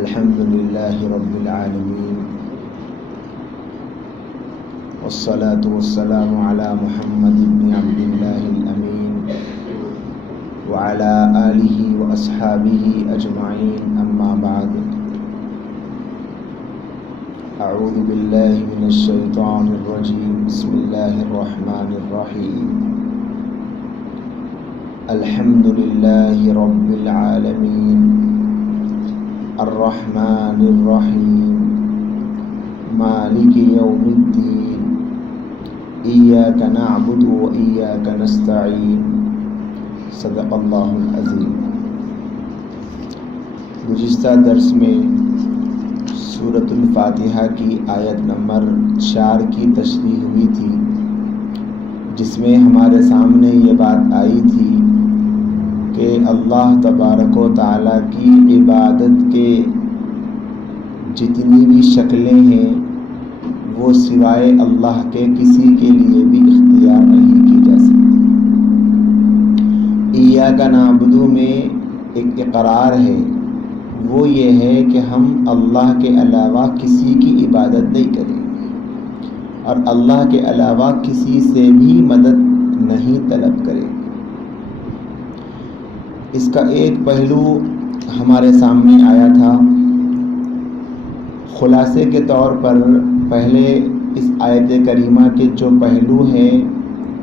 الحمد للہ رب العالمین والصلاة والسلام علی محمد بن عبد اللہ الامین وعلی آلہ واصحابہ اجمعین، اما بعد۔ اعوذ باللہ من الشیطان الرجیم، بسم اللہ الرحمن الرحیم۔ الحمد للہ رب العالمین الرحمن الرحیم مالک یوم الدین، ایاک نعبد و ایاک نستعین، صدق اللہ العظیم۔ گزشتہ درس میں سورۃ الفاتحہ کی آیت نمبر 4 کی تشریح ہوئی تھی، جس میں ہمارے سامنے یہ بات آئی تھی کہ اللہ تبارک و تعالیٰ کی عبادت کے جتنی بھی شکلیں ہیں وہ سوائے اللہ کے کسی کے لیے بھی اختیار نہیں کی جا سکتی۔ ایاک نعبد میں ایک اقرار ہے، وہ یہ ہے کہ ہم اللہ کے علاوہ کسی کی عبادت نہیں کریں گے اور اللہ کے علاوہ کسی سے بھی مدد نہیں طلب کریں گے۔ اس کا ایک پہلو ہمارے سامنے آیا تھا۔ خلاصے کے طور پر پہلے اس آیت کریمہ کے جو پہلو ہیں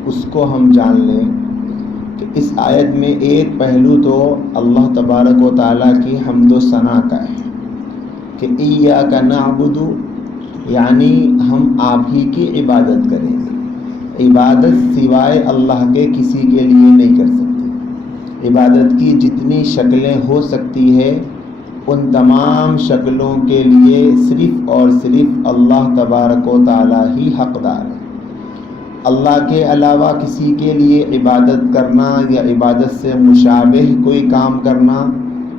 اس کو ہم جان لیں کہ اس آیت میں ایک پہلو تو اللہ تبارک و تعالیٰ کی حمد و ثنا کا ہے کہ ایاک نعبد، یعنی ہم آپ ہی کی عبادت کریں گے۔ عبادت سوائے اللہ کے کسی کے لیے نہیں کر سکتے۔ عبادت کی جتنی شکلیں ہو سکتی ہے ان تمام شکلوں کے لیے صرف اور صرف اللہ تبارک و تعالیٰ ہی حقدار ہے۔ اللہ کے علاوہ کسی کے لیے عبادت کرنا یا عبادت سے مشابہ کوئی کام کرنا،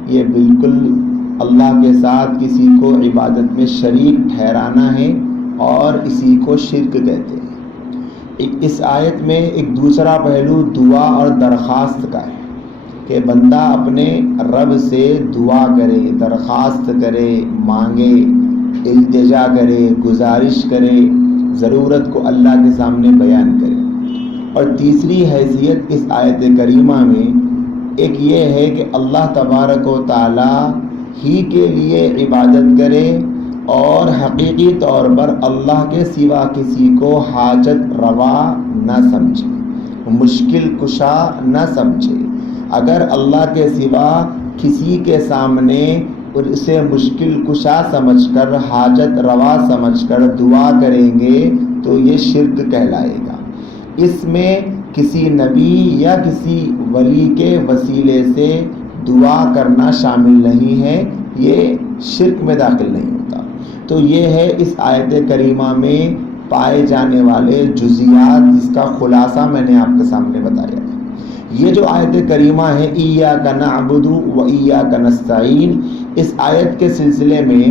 یہ بالکل اللہ کے ساتھ کسی کو عبادت میں شریک ٹھہرانا ہے اور اسی کو شرک کہتے ہیں۔ اس آیت میں ایک دوسرا پہلو دعا اور درخواست کا ہے کہ بندہ اپنے رب سے دعا کرے، درخواست کرے، مانگے، التجا کرے، گزارش کرے، ضرورت کو اللہ کے سامنے بیان کرے۔ اور تیسری حیثیت اس آیت کریمہ میں ایک یہ ہے کہ اللہ تبارک و تعالیٰ ہی کے لیے عبادت کرے اور حقیقی طور پر اللہ کے سوا کسی کو حاجت روا نہ سمجھے، مشکل کشا نہ سمجھے۔ اگر اللہ کے سوا کسی کے سامنے اسے مشکل کشا سمجھ کر، حاجت روا سمجھ کر دعا کریں گے تو یہ شرک کہلائے گا۔ اس میں کسی نبی یا کسی ولی کے وسیلے سے دعا کرنا شامل نہیں ہے، یہ شرک میں داخل نہیں ہوتا۔ تو یہ ہے اس آیت کریمہ میں پائے جانے والے جزیات، جس کا خلاصہ میں نے آپ کے سامنے بتایا ہے۔ یہ جو آیت کریمہ ہے ایاک نعبد و ایاک نستعین، اس آیت کے سلسلے میں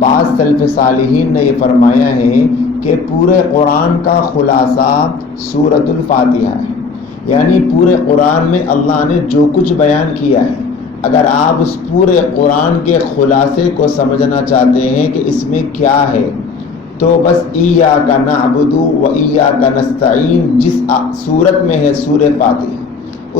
بعض سلف صالحین نے یہ فرمایا ہے کہ پورے قرآن کا خلاصہ سورۃ الفاتحہ ہے، یعنی پورے قرآن میں اللہ نے جو کچھ بیان کیا ہے، اگر آپ اس پورے قرآن کے خلاصے کو سمجھنا چاہتے ہیں کہ اس میں کیا ہے، تو بس ایاک نعبد و ایاک نستعین جس سورت میں ہے سورہ فاتحہ،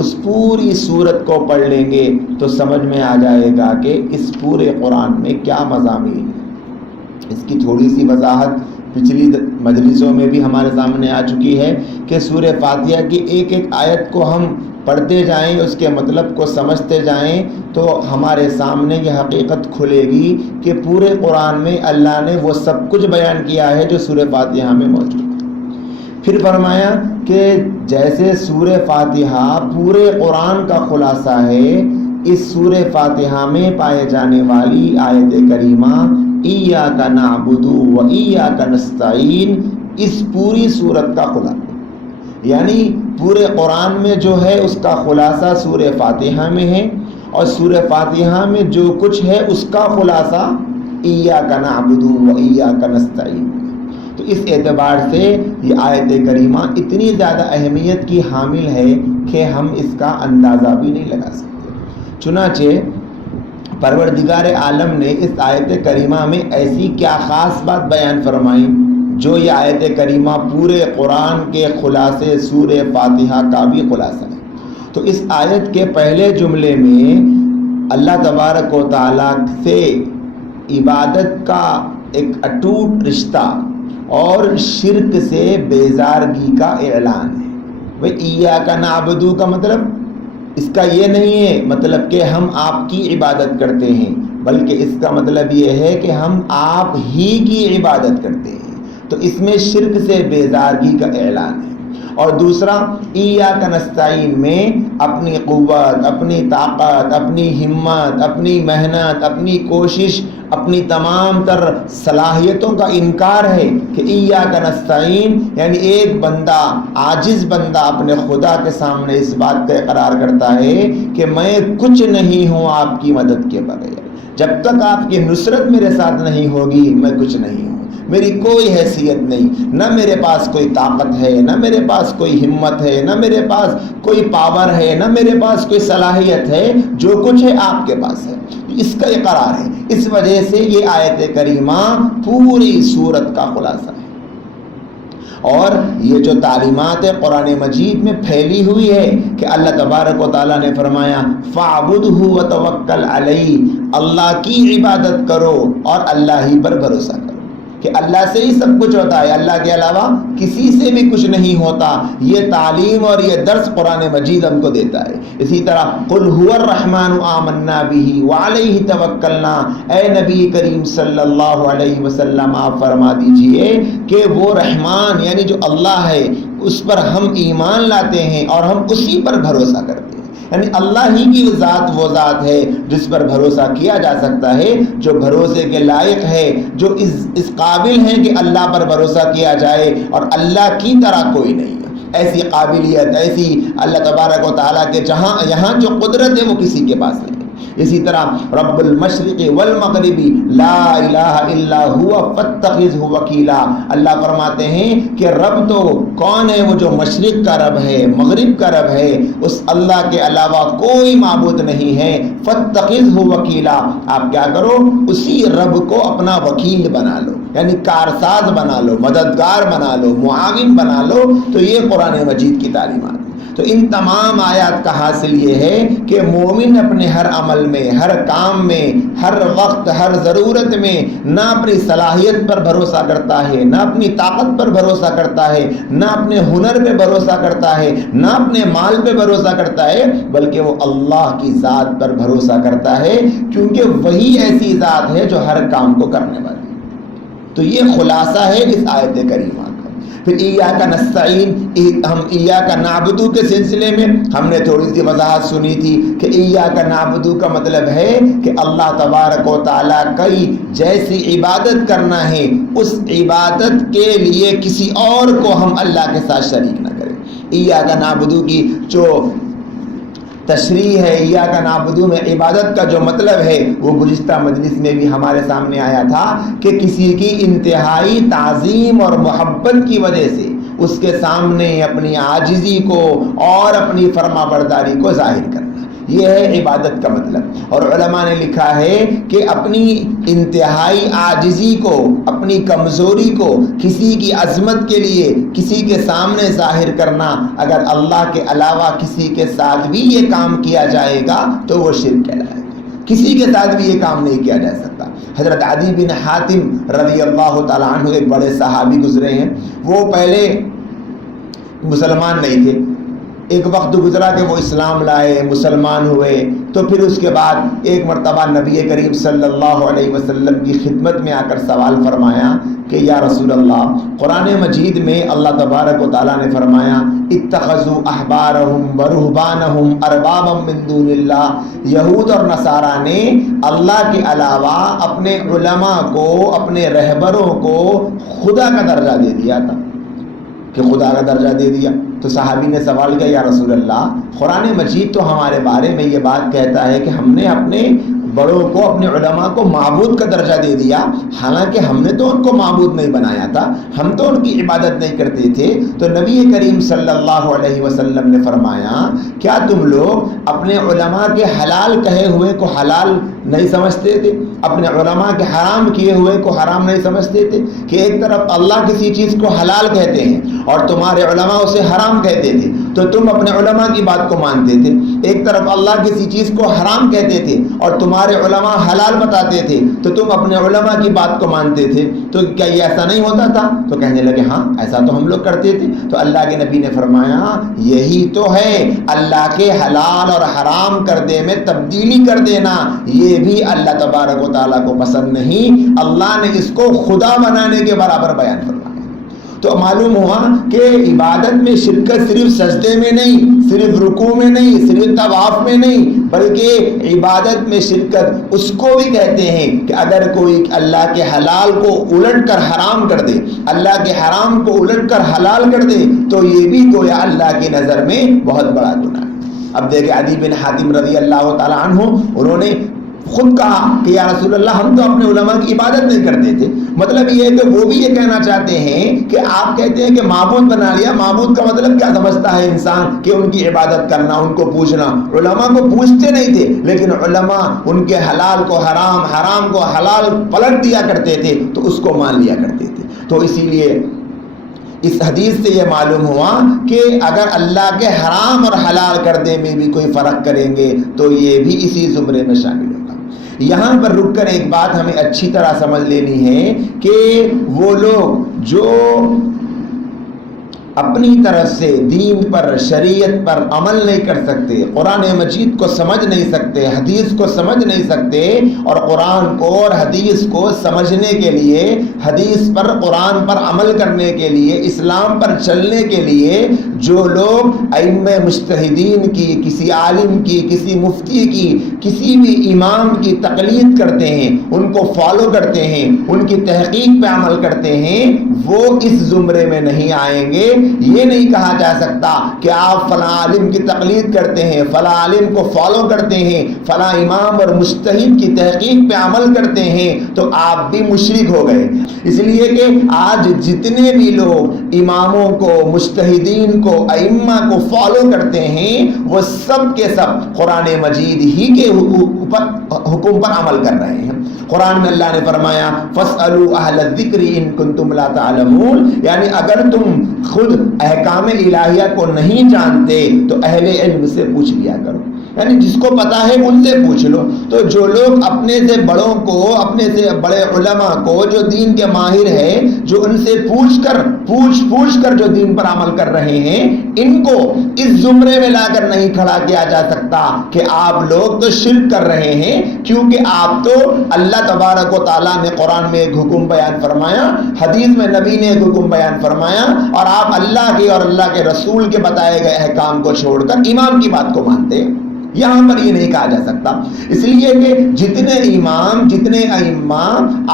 اس پوری سورت کو پڑھ لیں گے تو سمجھ میں آ جائے گا کہ اس پورے قرآن میں کیا مضامین ہیں۔ اس کی تھوڑی سی وضاحت پچھلی مجلسوں میں بھی ہمارے سامنے آ چکی ہے کہ سورہ فاتحہ کی ایک ایک آیت کو ہم پڑھتے جائیں، اس کے مطلب کو سمجھتے جائیں تو ہمارے سامنے یہ حقیقت کھلے گی کہ پورے قرآن میں اللہ نے وہ سب کچھ بیان کیا ہے جو سورہ فاتحہ میں موجود ہے۔ پھر فرمایا کہ جیسے سورہ فاتحہ پورے قرآن کا خلاصہ ہے، اس سورہ فاتحہ میں پائے جانے والی آیت کریمہ ایاک نعبد و ایاک نستعین اس پوری سورت کا خلاصہ، یعنی پورے قرآن میں جو ہے اس کا خلاصہ سورہ فاتحہ میں ہے، اور سورہ فاتحہ میں جو کچھ ہے اس کا خلاصہ ایاک نعبد و ایاک نستعین۔ تو اس اعتبار سے یہ آیت کریمہ اتنی زیادہ اہمیت کی حامل ہے کہ ہم اس کا اندازہ بھی نہیں لگا سکتے۔ چنانچہ پروردگار عالم نے اس آیت کریمہ میں ایسی کیا خاص بات بیان فرمائی جو یہ آیت کریمہ پورے قرآن کے خلاصے سورہ فاتحہ کا بھی خلاصہ ہے؟ تو اس آیت کے پہلے جملے میں اللہ تبارک و تعالیٰ سے عبادت کا ایک اٹوٹ رشتہ اور شرک سے بیزارگی کا اعلان ہے۔ وہ ایاک نعبد کا مطلب اس کا یہ نہیں ہے مطلب کہ ہم آپ کی عبادت کرتے ہیں، بلکہ اس کا مطلب یہ ہے کہ ہم آپ ہی کی عبادت کرتے ہیں۔ تو اس میں شرک سے بیزارگی کا اعلان ہے۔ اور دوسرا ایاک نستعین میں اپنی قوت، اپنی طاقت، اپنی ہمت، اپنی محنت، اپنی کوشش، اپنی تمام تر صلاحیتوں کا انکار ہے کہ ایاک نستعین یعنی ایک بندہ، عاجز بندہ اپنے خدا کے سامنے اس بات کا اقرار کرتا ہے کہ میں کچھ نہیں ہوں آپ کی مدد کے بغیر، جب تک آپ کی نصرت میرے ساتھ نہیں ہوگی میں کچھ نہیں ہوں، میری کوئی حیثیت نہیں، نہ میرے پاس کوئی طاقت ہے، نہ میرے پاس کوئی ہمت ہے، نہ میرے پاس کوئی پاور ہے، نہ میرے پاس کوئی صلاحیت ہے، جو کچھ ہے آپ کے پاس ہے۔ اس کا اقرار ہے۔ اس وجہ سے یہ آیت کریمہ پوری سورت کا خلاصہ ہے۔ اور یہ جو تعلیمات قرآن مجید میں پھیلی ہوئی ہے کہ اللہ تبارک و تعالیٰ نے فرمایا فَاعْبُدْهُ وَتَوَكَّلْ عَلَيْهِ، اللہ کی عبادت کرو اور اللہ ہی پر بھروسہ کرو، کہ اللہ سے ہی سب کچھ ہوتا ہے، اللہ کے علاوہ کسی سے بھی کچھ نہیں ہوتا۔ یہ تعلیم اور یہ درس قرآن مجید ہم کو دیتا ہے۔ اسی طرح قُلْ هُوَ الرَّحْمَنُ آمَنَّا بِهِ وَعَلَيْهِ تَوَكَّلْنَا، اے نبی کریم صلی اللہ علیہ وسلم آپ فرما دیجئے کہ وہ رحمان یعنی جو اللہ ہے اس پر ہم ایمان لاتے ہیں اور ہم اسی پر بھروسہ کرتے ہیں۔ یعنی اللہ ہی کی ذات وہ ذات ہے جس پر بھروسہ کیا جا سکتا ہے، جو بھروسے کے لائق ہے، جو اس قابل ہے کہ اللہ پر بھروسہ کیا جائے، اور اللہ کی طرح کوئی نہیں ہے۔ ایسی قابلیت، ایسی اللہ تبارک و تعالیٰ کے یہاں جو قدرت ہے وہ کسی کے پاس نہیں۔ اسی طرح رب المشرق والمغرب لا الہ الا ہوا فاتخذہ وکیلا، اللہ فرماتے ہیں کہ رب تو کون ہے؟ وہ جو مشرق کا رب ہے، مغرب کا رب ہے، اس اللہ کے علاوہ کوئی معبود نہیں ہے۔ فاتخذہ وکیلا، آپ کیا کرو؟ اسی رب کو اپنا وکیل بنا لو، یعنی کارساز بنا لو، مددگار بنا لو، معاون بنا لو۔ تو یہ قرآن مجید کی تعلیمات۔ تو ان تمام آیات کا حاصل یہ ہے کہ مومن اپنے ہر عمل میں، ہر کام میں، ہر وقت، ہر ضرورت میں نہ اپنی صلاحیت پر بھروسہ کرتا ہے، نہ اپنی طاقت پر بھروسہ کرتا ہے، نہ اپنے ہنر پہ بھروسہ کرتا ہے، نہ اپنے مال پہ بھروسہ کرتا ہے، بلکہ وہ اللہ کی ذات پر بھروسہ کرتا ہے، کیونکہ وہی ایسی ذات ہے جو ہر کام کو کرنے والی۔ تو یہ خلاصہ ہے اس آیت کریمہ کا۔ پھر ایاک نستعین، ہم ایاک نعبد کے سلسلے میں ہم نے تھوڑی سی وضاحت سنی تھی کہ ایاک نعبد کا مطلب ہے کہ اللہ تبارک و تعالیٰ کی جیسی عبادت کرنا ہے اس عبادت کے لیے کسی اور کو ہم اللہ کے ساتھ شریک نہ کریں۔ ایاک نعبد کی جو تشریح ہے، ایاک نعبد میں عبادت کا جو مطلب ہے وہ گزشتہ مجلس میں بھی ہمارے سامنے آیا تھا کہ کسی کی انتہائی تعظیم اور محبت کی وجہ سے اس کے سامنے اپنی عاجزی کو اور اپنی فرما برداری کو ظاہر کرنا، یہ ہے عبادت کا مطلب۔ اور علماء نے لکھا ہے کہ اپنی انتہائی عاجزی کو، اپنی کمزوری کو کسی کی عظمت کے لیے کسی کے سامنے ظاہر کرنا، اگر اللہ کے علاوہ کسی کے ساتھ بھی یہ کام کیا جائے گا تو وہ شرک کہلائے گا۔ کسی کے ساتھ بھی یہ کام نہیں کیا جا سکتا۔ حضرت عدی بن حاتم رضی اللہ تعالیٰ عنہ ایک بڑے صحابی گزرے ہیں، وہ پہلے مسلمان نہیں تھے، ایک وقت گزرا کہ وہ اسلام لائے، مسلمان ہوئے، تو پھر اس کے بعد ایک مرتبہ نبی کریم صلی اللہ علیہ وسلم کی خدمت میں آ کر سوال فرمایا کہ یا رسول اللہ، قرآن مجید میں اللہ تبارک و تعالیٰ نے فرمایا اتخذوا احبارہم ورہبانہم اربابا من دون اللہ، یہود اور نصارہ نے اللہ کے علاوہ اپنے علماء کو، اپنے رہبروں کو خدا کا درجہ دے دیا تھا، کہ خدا کا درجہ دے دیا۔ تو صحابی نے سوال کیا یا رسول اللہ، قرآن مجید تو ہمارے بارے میں یہ بات کہتا ہے کہ ہم نے اپنے بڑوں کو، اپنے علماء کو معبود کا درجہ دے دیا، حالانکہ ہم نے تو ان کو معبود نہیں بنایا تھا، ہم تو ان کی عبادت نہیں کرتے تھے۔ تو نبی کریم صلی اللہ علیہ وسلم نے فرمایا کیا تم لوگ اپنے علماء کے حلال کہے ہوئے کو حلال نہیں سمجھتے تھے، اپنے علماء کے حرام کیے ہوئے کو حرام نہیں سمجھتے تھے کہ ایک طرف اللہ کسی چیز کو حلال کہتے ہیں اور تمہارے علماء اسے حرام کہتے تھے تو تم اپنے علماء کی بات کو مانتے تھے، ایک طرف اللہ کسی چیز کو حرام کہتے تھے اور تمہارے علماء حلال بتاتے تھے تو تم اپنے علماء کی بات کو مانتے تھے، تو کیا یہ ایسا نہیں ہوتا تھا؟ تو کہنے لگے ہاں ایسا تو ہم لوگ کرتے تھے۔ تو اللہ کے نبی نے فرمایا یہی تو ہے اللہ کے حلال اور حرام کردے میں تبدیلی کر دینا، یہ بھی اللہ تبارک و تعالیٰ کو پسند نہیں، اللہ نے اس کو خدا بنانے کے برابر بیان فرمایا۔ تو معلوم ہوا کہ عبادت میں شرکت صرف سجدے میں نہیں، صرف رکوع میں نہیں، صرف طواف میں نہیں، بلکہ عبادت میں شرکت اس کو بھی کہتے ہیں کہ اگر کوئی اللہ کے حلال کو الٹ کر حرام کر دے، اللہ کے حرام کو الٹ کر حلال کر دے تو یہ بھی گویا اللہ کی نظر میں بہت بڑا گناہ ہے۔ اب دیکھیں عدی بن حاتم رضی اللہ تعالی عنہ، انہوں نے خود کہا کہ یا رسول اللہ ہم تو اپنے علماء کی عبادت نہیں کرتے تھے۔ مطلب یہ ہے کہ وہ بھی یہ کہنا چاہتے ہیں کہ آپ کہتے ہیں کہ معبود بنا لیا، معبود کا مطلب کیا سمجھتا ہے انسان کہ ان کی عبادت کرنا، ان کو پوچھنا۔ علماء کو پوچھتے نہیں تھے لیکن علماء ان کے حلال کو حرام، حرام کو حلال پلٹ دیا کرتے تھے تو اس کو مان لیا کرتے تھے۔ تو اسی لیے اس حدیث سے یہ معلوم ہوا کہ اگر اللہ کے حرام اور حلال کردے میں بھی کوئی فرق کریں گے تو یہ بھی اسی زمرے میں شامل ہوگا۔ یہاں پر رک کر ایک بات ہمیں اچھی طرح سمجھ لینی ہے کہ وہ لوگ جو اپنی طرف سے دین پر، شریعت پر عمل نہیں کر سکتے، قرآن مجید کو سمجھ نہیں سکتے، حدیث کو سمجھ نہیں سکتے، اور قرآن کو اور حدیث کو سمجھنے کے لیے، حدیث پر قرآن پر عمل کرنے کے لیے، اسلام پر چلنے کے لیے جو لوگ ائمہ مجتہدین کی، کسی عالم کی، کسی مفتی کی، کسی بھی امام کی تقلید کرتے ہیں، ان کو فالو کرتے ہیں، ان کی تحقیق پہ عمل کرتے ہیں، وہ اس زمرے میں نہیں آئیں گے۔ یہ نہیں کہا جا سکتا کہ آپ فلاں عالم کی تقلید کرتے ہیں، فلاں عالم کو فالو کرتے ہیں، فلاں امام اور مجتہد کی تحقیق پہ عمل کرتے ہیں تو آپ بھی مشرک ہو گئے۔ اس لیے کہ آج جتنے بھی لوگ اماموں کو، مجتہدین کو، ائمہ کو فالو کرتے ہیں وہ سب کے سب قرآن مجید ہی کے حکم پر عمل کر رہے ہیں۔ قرآن میں اللہ نے فرمایا فَاسْأَلُوا أَهْلَ الذِّكْرِ إِن كُنتُمْ لَا تَعْلَمُونَ، یعنی اگر تم خود احکام الہیہ کو نہیں جانتے تو اہل علم سے پوچھ لیا کرو، یعنی جس کو پتا ہے ان سے پوچھ لو۔ تو جو لوگ اپنے سے بڑوں کو، اپنے سے بڑے علماء کو جو دین کے ماہر ہیں، جو ان سے پوچھ کر جو دین پر عمل کر رہے ہیں، ان کو اس زمرے میں لا کر نہیں کھڑا کیا جا سکتا کہ آپ لوگ تو شرک کر رہے ہیں، کیونکہ آپ تو اللہ تبارک و تعالیٰ نے قرآن میں ایک حکم بیان فرمایا، حدیث میں نبی نے ایک حکم بیان فرمایا، اور آپ اللہ کے اور اللہ کے رسول کے بتائے گئے احکام کو چھوڑ کر امام کی بات کو مانتے ہیں۔ یہاں پر یہ نہیں کہا جا سکتا، اس لیے کہ جتنے امام، جتنے ائمہ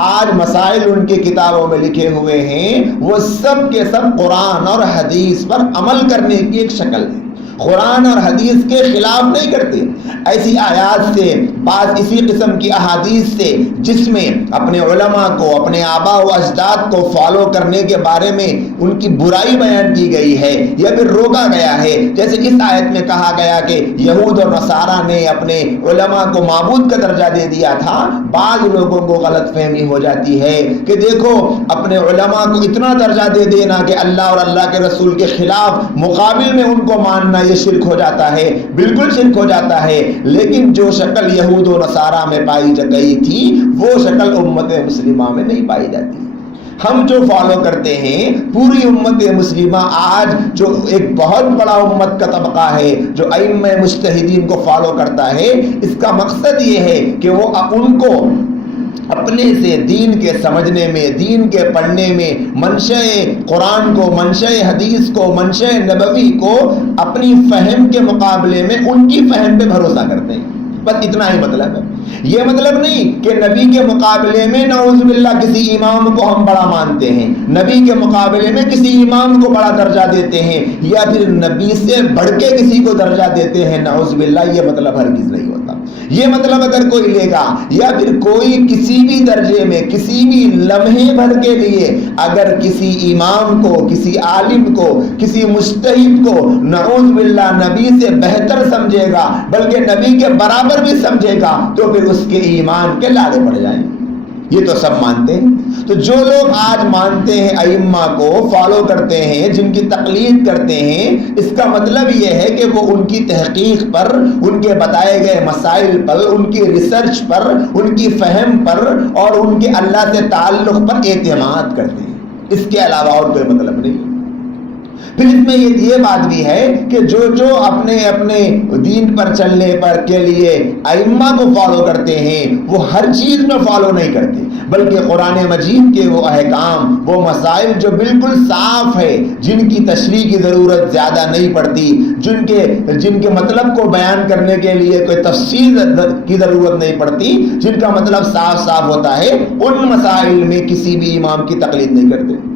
آج مسائل ان کی کتابوں میں لکھے ہوئے ہیں وہ سب کے سب قرآن اور حدیث پر عمل کرنے کی ایک شکل ہے، قرآن اور حدیث کے خلاف نہیں کرتے۔ ایسی آیات سے، بعض اسی قسم کی احادیث سے جس میں اپنے علماء کو، اپنے آباء و اجداد کو فالو کرنے کے بارے میں ان کی برائی بیان کی گئی ہے یا پھر روکا گیا ہے، جیسے اس آیت میں کہا گیا کہ یہود اور نصارہ نے اپنے علماء کو معبود کا درجہ دے دیا تھا۔ بعض لوگوں کو غلط فہمی ہو جاتی ہے کہ دیکھو اپنے علماء کو اتنا درجہ دے دینا کہ اللہ اور اللہ کے رسول کے خلاف مقابل میں ان کو ماننا یہ شرک ہو جاتا ہے، بالکل شرک ہو جاتا ہے۔ لیکن جو شکل یہود و نصارہ میں پائی گئی تھی وہ شکل امت مسلمہ میں نہیں پائی جاتی۔ ہم جو فالو کرتے ہیں پوری امت مسلمہ آج جو ایک بہت بڑا امت کا طبقہ ہے جو ائمہ مجتہدین کو فالو کرتا ہے، اس کا مقصد یہ ہے کہ وہ ان کو اپنے سے دین کے سمجھنے میں، دین کے پڑھنے میں، منشأ قرآن کو، منشأ حدیث کو، منشأ نبوی کو اپنی فہم کے مقابلے میں ان کی فہم پہ بھروسہ کرتے ہیں۔ بس اتنا ہی مطلب ہے۔ یہ مطلب نہیں کہ نبی کے مقابلے میں نعوذ باللہ کسی امام کو ہم بڑا مانتے ہیں، نبی کے مقابلے میں کسی امام کو بڑا درجہ دیتے ہیں، یا پھر نبی سے بڑھ کے کسی کو درجہ دیتے ہیں، نعوذ باللہ، یہ مطلب ہرگز نہیں ہوتا۔ یہ مطلب اگر کوئی لے گا، یا پھر کوئی کسی بھی درجے میں کسی بھی لمحے بھر کے لیے اگر کسی امام کو، کسی عالم کو، کسی مجتہد کو نعوذ باللہ نبی سے بہتر سمجھے گا، بلکہ نبی کے برابر بھی سمجھے گا، تو پھر اس کے ایمان کے لاڑے پڑ جائیں گے۔ یہ تو سب مانتے ہیں۔ تو جو لوگ آج مانتے ہیں، ائمہ کو فالو کرتے ہیں، جن کی تقلید کرتے ہیں، اس کا مطلب یہ ہے کہ وہ ان کی تحقیق پر، ان کے بتائے گئے مسائل پر، ان کی ریسرچ پر، ان کی فہم پر اور ان کے اللہ سے تعلق پر اعتماد کرتے ہیں۔ اس کے علاوہ اور کوئی مطلب نہیں۔ پھر اس میں یہ بات بھی ہے کہ جو اپنے دین پر چلنے پر کے لیے ائمہ کو فالو کرتے ہیں، وہ ہر چیز میں فالو نہیں کرتے، بلکہ قرآن مجید کے وہ احکام، وہ مسائل جو بالکل صاف ہے، جن کی تشریح کی ضرورت زیادہ نہیں پڑتی، جن کے مطلب کو بیان کرنے کے لیے کوئی تفصیل کی ضرورت نہیں پڑتی، جن کا مطلب صاف صاف ہوتا ہے، ان مسائل میں کسی بھی امام کی تقلید نہیں کرتے۔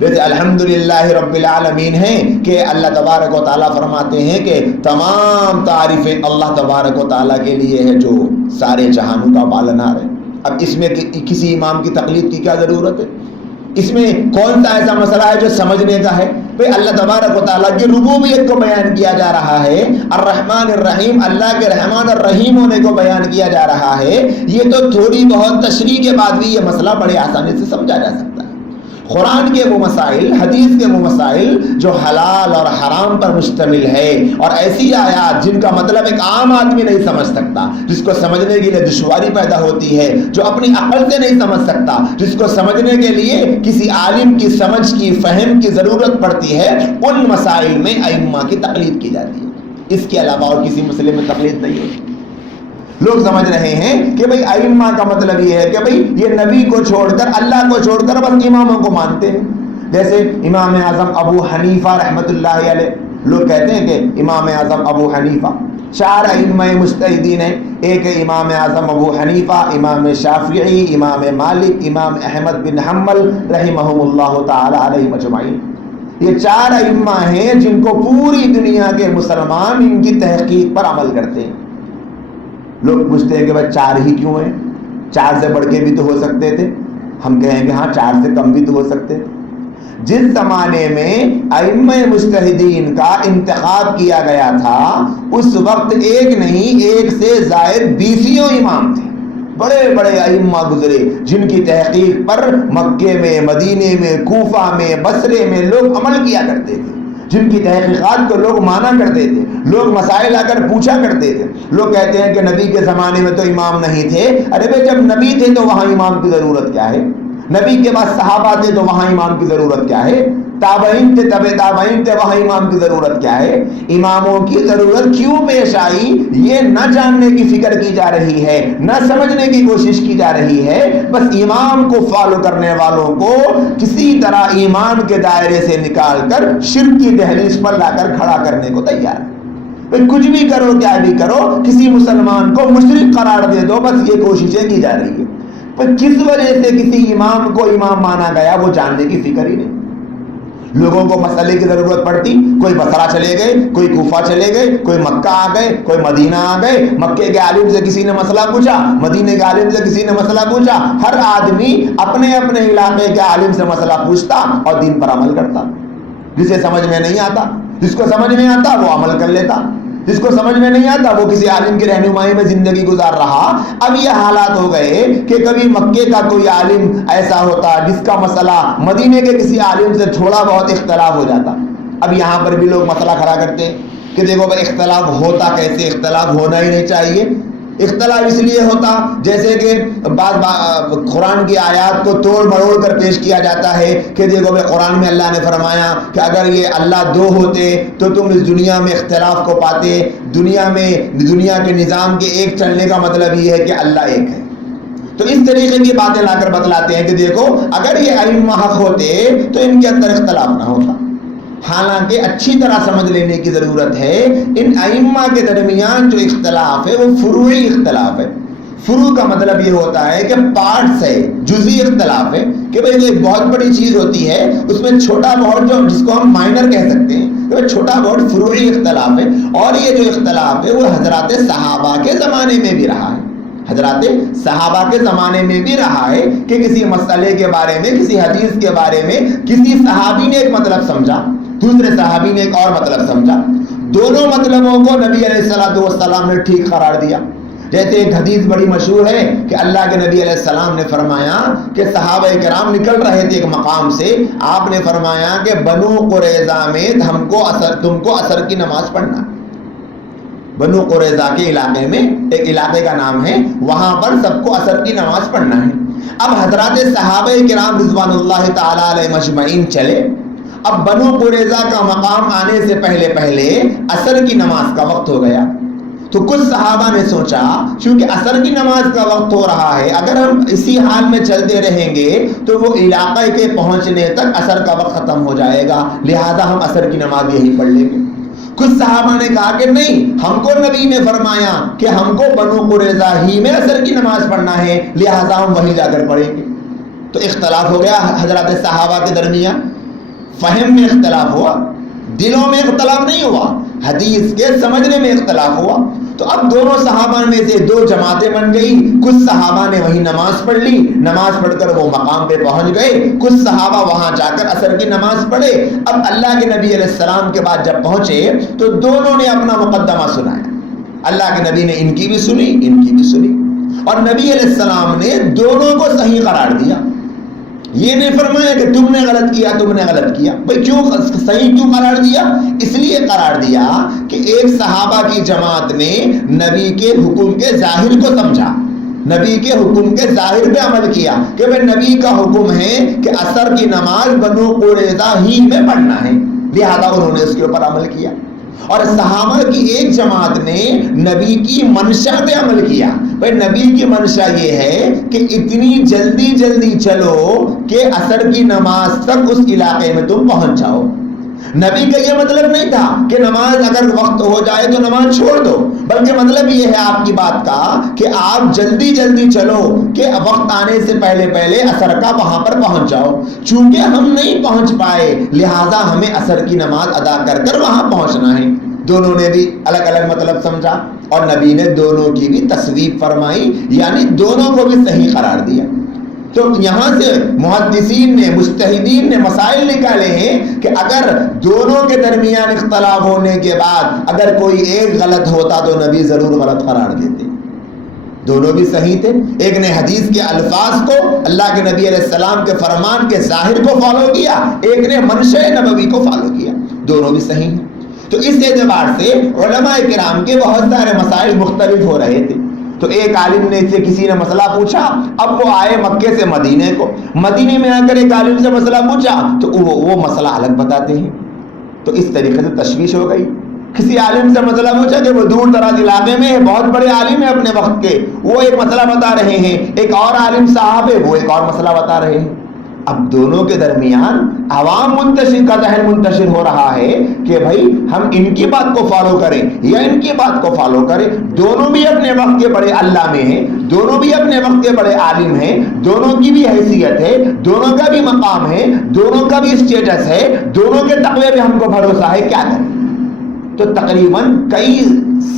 جیسے الحمدللہ رب العالمین ہے کہ اللہ تبارک و تعالیٰ فرماتے ہیں کہ تمام تعریفیں اللہ تبارک و تعالیٰ کے لیے ہے جو سارے جہانوں کا پالنہار ہے۔ اب اس میں کسی امام کی تقلید کی کیا ضرورت ہے؟ اس میں کون سا ایسا مسئلہ ہے جو سمجھنے کا ہے؟ بھئی اللہ تبارک و تعالیٰ کی ربوبیت کو بیان کیا جا رہا ہے، الرحمن الرحیم، اللہ کے رحمان اور رحیم ہونے کو بیان کیا جا رہا ہے، یہ تو تھوڑی بہت تشریح کے بعد بھی یہ مسئلہ بڑے آسانی سے سمجھا جا سکتا ہے۔ قرآن کے وہ مسائل، حدیث کے وہ مسائل جو حلال اور حرام پر مشتمل ہے، اور ایسی آیات جن کا مطلب ایک عام آدمی نہیں سمجھ سکتا، جس کو سمجھنے کے لیے دشواری پیدا ہوتی ہے، جو اپنی عقل سے نہیں سمجھ سکتا، جس کو سمجھنے کے لیے کسی عالم کی سمجھ کی، فہم کی ضرورت پڑتی ہے، ان مسائل میں ائمہ کی تقلید کی جاتی ہے۔ اس کے علاوہ اور کسی مسئلے میں تقلید نہیں ہوتی۔ لوگ سمجھ رہے ہیں کہ بھئی ائمہ کا مطلب یہ ہے کہ بھئی یہ نبی کو چھوڑ کر، اللہ کو چھوڑ کر بس اماموں کو مانتے ہیں۔ جیسے امام اعظم ابو حنیفہ رحمۃ اللہ علیہ، لوگ کہتے ہیں کہ امام اعظم ابو حنیفہ، چار ائمہ مجتہدین ہیں، ایک ہے امام اعظم ابو حنیفہ، امام شافعی، امام مالک، امام احمد بن حنبل رحمہم اللہ تعالی علیہ مجمعین۔ یہ چار ائمہ ہیں جن کو پوری دنیا کے مسلمان ان کی تحقیق پر عمل کرتے ہیں۔ لوگ پوچھتے ہیں کہ بھائی چار ہی کیوں ہیں؟ چار سے بڑھ کے بھی تو ہو سکتے تھے۔ ہم کہیں گے ہاں چار سے کم بھی تو ہو سکتے تھے۔ جس زمانے میں ائمہ مجتہدین کا انتخاب کیا گیا تھا، اس وقت ایک نہیں، ایک سے زائد 20 امام تھے، بڑے بڑے ائمہ گزرے، جن کی تحقیق پر مکے میں، مدینے میں، کوفہ میں، بصرے میں لوگ عمل کیا کرتے تھے، جن کی تحقیقات کو لوگ مانا کرتے تھے، لوگ مسائل آ کر پوچھا کرتے تھے۔ لوگ کہتے ہیں کہ نبی کے زمانے میں تو امام نہیں تھے۔ ارے بھائی جب نبی تھے تو وہاں امام کی ضرورت کیا ہے؟ نبی کے بعد صحابہ تھے تو وہاں امام کی ضرورت کیا ہے؟ تابعین تھے، تبع تابعین تھے، وہاں امام کی ضرورت کیا ہے؟ اماموں کی ضرورت کیوں پیش آئی، یہ نہ جاننے کی فکر کی جا رہی ہے، نہ سمجھنے کی کوشش کی جا رہی ہے۔ بس امام کو فالو کرنے والوں کو کسی طرح ایمان کے دائرے سے نکال کر شرک کی دہلیز پر لا کر کھڑا کرنے کو تیار ہے۔ کچھ بھی کرو، کیا بھی کرو، کسی مسلمان کو مشرک قرار دے دو، بس یہ کوششیں کی جا رہی ہے۔ پر کس وجہ سے کسی امام کو امام مانا گیا وہ جاننے کی فکر ہی نہیں۔ لوگوں کو مسئلے کی ضرورت پڑتی، کوئی بصرہ چلے گئے، کوئی کوفہ چلے گئے، کوئی مکہ آ گئے، کوئی مدینہ آ گئے، مکے کے عالم سے کسی نے مسئلہ پوچھا، مدینے کے عالم سے کسی نے مسئلہ پوچھا۔ ہر آدمی اپنے اپنے علاقے کے عالم سے مسئلہ پوچھتا اور دین پر عمل کرتا۔ جسے سمجھ میں نہیں آتا، جس کو سمجھ میں آتا وہ عمل کر لیتا، جس کو سمجھ میں نہیں آتا وہ کسی عالم کی رہنمائی میں زندگی گزار رہا۔ اب یہ حالات ہو گئے کہ کبھی مکے کا کوئی عالم ایسا ہوتا جس کا مسئلہ مدینے کے کسی عالم سے تھوڑا بہت اختلاف ہو جاتا۔ اب یہاں پر بھی لوگ مسئلہ کھڑا کرتے ہیں کہ دیکھو بھائی اختلاف ہوتا کیسے، اختلاف ہونا ہی نہیں چاہیے۔ اختلاف اس لیے ہوتا جیسے کہ بعض قرآن کی آیات کو توڑ مروڑ کر پیش کیا جاتا ہے کہ دیکھو بھائی قرآن میں اللہ نے فرمایا کہ اگر یہ اللہ دو ہوتے تو تم اس دنیا میں اختلاف کو پاتے۔ دنیا کے نظام کے ایک چلنے کا مطلب یہ ہے کہ اللہ ایک ہے۔ تو اس طریقے کی باتیں لا کر بتلاتے ہیں کہ دیکھو اگر یہ ائمہ حق ہوتے تو ان کے اندر اختلاف نہ ہوتا۔ حالانکہ اچھی طرح سمجھ لینے کی ضرورت ہے، ان ائمہ کے درمیان جو اختلاف ہے وہ فروعی اختلاف ہے۔ فروع کا مطلب یہ ہوتا ہے کہ پارٹس ہے، جزئی اختلاف ہے، کہ بھئی ایک بہت بڑی چیز ہوتی ہے، اس میں چھوٹا بہت جو جس کو ہم مائنر کہہ سکتے ہیں، کہ چھوٹا بہت فروعی اختلاف ہے. اور یہ جو اختلاف ہے وہ حضرات صحابہ کے زمانے میں بھی رہا ہے، حضرات صحابہ کے زمانے میں بھی رہا ہے کہ کسی مسئلے کے بارے میں، کسی حدیث کے بارے میں کسی صحابی نے ایک مطلب سمجھا، دوسرے صحابی نے ایک اور مطلب سمجھا، دونوں مطلبوں کو نبی علیہ الصلوۃ والسلام نے ٹھیک قرار دیا. جیسے ایک حدیث بڑی مشہور ہے کہ اللہ کے نبی علیہ السلام نے فرمایا کہ صحابہ کرام نکل رہے تھے ایک مقام سے، آپ نے فرمایا کہ بنو قریظہ میں تم کو عصر کی نماز پڑھنا. بنو قریظہ کے علاقے میں، ایک علاقے کا نام ہے، وہاں پر سب کو عصر کی نماز پڑھنا ہے. اب حضرات صحابہ کرام رضوان اللہ تعالی علیہ مجمعین چلے. اب بنو قریظہ کا مقام آنے سے پہلے عصر کی نماز کا وقت ہو گیا. تو کچھ صحابہ نے سوچا چونکہ عصر کی نماز کا وقت ہو رہا ہے، اگر ہم اسی حال میں چلتے رہیں گے تو وہ علاقے کے پہنچنے تک عصر کا وقت ختم ہو جائے گا، لہذا ہم عصر کی نماز یہی پڑھ لیں گے. کچھ صحابہ نے کہا کہ نہیں، ہم کو نبی نے فرمایا کہ ہم کو بنو قریظہ ہی میں عصر کی نماز پڑھنا ہے، لہذا ہم وہیں جا کر پڑھیں گے. تو اختلاف ہو گیا حضرات صحابہ کے درمیان، فہم میں اختلاف ہوا، دلوں میں اختلاف نہیں ہوا، حدیث کے سمجھنے میں اختلاف ہوا. تو اب دونوں صحابہ میں سے دو جماعتیں بن گئی. کچھ صحابہ نے وہی نماز پڑھ لی، نماز پڑھ کر وہ مقام پہ پہنچ گئے. کچھ صحابہ وہاں جا کر عصر کی نماز پڑھے. اب اللہ کے نبی علیہ السلام کے بعد جب پہنچے تو دونوں نے اپنا مقدمہ سنایا. اللہ کے نبی نے ان کی بھی سنی، ان کی بھی سنی، اور نبی علیہ السلام نے دونوں کو صحیح قرار دیا. یہ نہیں فرمایا کہ تم نے غلط کیا، تم نے غلط کیا. بھئی کیوں صحیح کیوں قرار دیا؟ اس لیے قرار دیا کہ ایک صحابہ کی جماعت نے نبی کے حکم کے ظاہر کو سمجھا، نبی کے حکم کے ظاہر پہ عمل کیا کہ بھئی نبی کا حکم ہے کہ عصر کی نماز بنو قریظہ ہی میں پڑھنا ہے، لہذا انہوں نے اس کے اوپر عمل کیا. اور صحابہ کی ایک جماعت نے نبی کی منشا پہ عمل کیا. بھئی نبی کی منشا یہ ہے کہ اتنی جلدی چلو کہ عصر کی نماز تک اس علاقے میں تم پہنچ جاؤ. نبی کا یہ مطلب نہیں تھا کہ نماز اگر وقت ہو جائے تو نماز چھوڑ دو، بلکہ مطلب یہ ہے آپ کی بات کا کہ آپ جلدی چلو کہ وقت آنے سے پہلے عصر کا وہاں پر پہنچ جاؤ. چونکہ ہم نہیں پہنچ پائے لہذا ہمیں عصر کی نماز ادا کر وہاں پہنچنا ہے. دونوں نے بھی الگ الگ مطلب سمجھا اور نبی نے دونوں کی بھی تصویب فرمائی، یعنی دونوں کو بھی صحیح قرار دیا. تو یہاں سے محدثین نے، مجتہدین نے مسائل نکالے ہیں کہ اگر دونوں کے درمیان اختلاف ہونے کے بعد اگر کوئی ایک غلط ہوتا تو نبی ضرور غلط قرار دیتے. دونوں بھی صحیح تھے. ایک نے حدیث کے الفاظ کو، اللہ کے نبی علیہ السلام کے فرمان کے ظاہر کو فالو کیا، ایک نے منشأ نبوی کو فالو کیا. دونوں بھی صحیح ہیں. تو اس اعتبار سے علماء کرام کے بہت سارے مسائل مختلف ہو رہے تھے. تو ایک عالم نے سے کسی نے مسئلہ پوچھا، اب وہ آئے مکے سے مدینے کو، مدینے میں آ کر ایک عالم سے مسئلہ پوچھا تو وہ مسئلہ الگ بتاتے ہیں. تو اس طریقے سے تشویش ہو گئی. کسی عالم سے مسئلہ پوچھا کہ وہ دور دراز علاقے میں ہے، بہت بڑے عالم ہیں اپنے وقت کے، وہ ایک مسئلہ بتا رہے ہیں، ایک اور عالم صاحب ہے وہ ایک اور مسئلہ بتا رہے ہیں. اب دونوں کے درمیان عوام منتشر کا ذہن منتشر ہو رہا ہے کہ بھائی ہم ان کی بات کو فالو کریں یا ان کی بات کو فالو کریں. دونوں بھی اپنے وقت کے بڑے علامہ ہیں، دونوں بھی اپنے وقت کے بڑے عالم ہیں، دونوں کی بھی حیثیت ہے، دونوں کا بھی مقام ہے، دونوں کا بھی اسٹیٹس ہے، دونوں کے تقوی پہ ہم کو بھروسہ ہے، کیا کریں؟ تو تقریباً کئی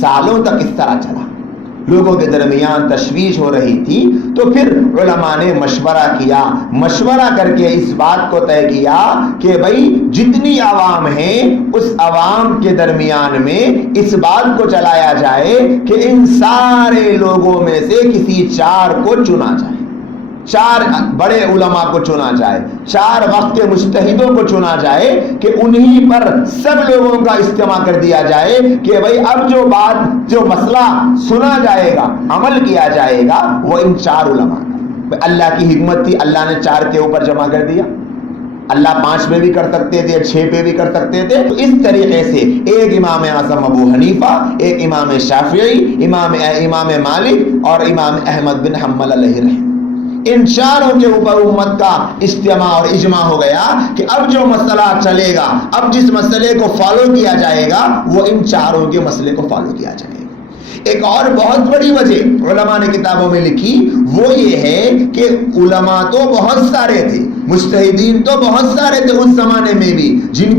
سالوں تک اس طرح چلا. لوگوں کے درمیان تشویش ہو رہی تھی. تو پھر علماء نے مشورہ کیا، مشورہ کر کے اس بات کو طے کیا کہ بھائی جتنی عوام ہیں اس عوام کے درمیان میں اس بات کو چلایا جائے کہ ان سارے لوگوں میں سے کسی چار کو چنا جائے، چار بڑے علماء کو چنا جائے، چار وقت کے مجتہدوں کو چنا جائے کہ انہی پر سب لوگوں کا اجتماع کر دیا جائے کہ بھئی اب جو بات، جو مسئلہ سنا جائے گا، عمل کیا جائے گا، وہ ان چار علماء کا. اللہ کی حکمت تھی، اللہ نے چار کے اوپر جمع کر دیا. اللہ 5 پہ بھی کر سکتے تھے، 6 پہ بھی کر سکتے تھے. تو اس طریقے سے ایک امام اعظم ابو حنیفہ، ایک امام شافعی، امام مالک اور امام احمد بن حنبل علیہ رحمہ، ان چاروں کے اوپر امت کا اجتماع اور اجماع ہو گیا کہ اب جو مسئلہ چلے گا، اب جس مسئلے کو فالو کیا جائے گا وہ ان چاروں کے مسئلے کو فالو کیا جائے گا. ایک اور بہت بڑی وجہ علماء نے کتابوں میں لکھی، وہ یہ ہے کہ علماء تو بہت سارے تھے، مجتہدین تو بہت سارے تھے اس زمانے میں بھی، جن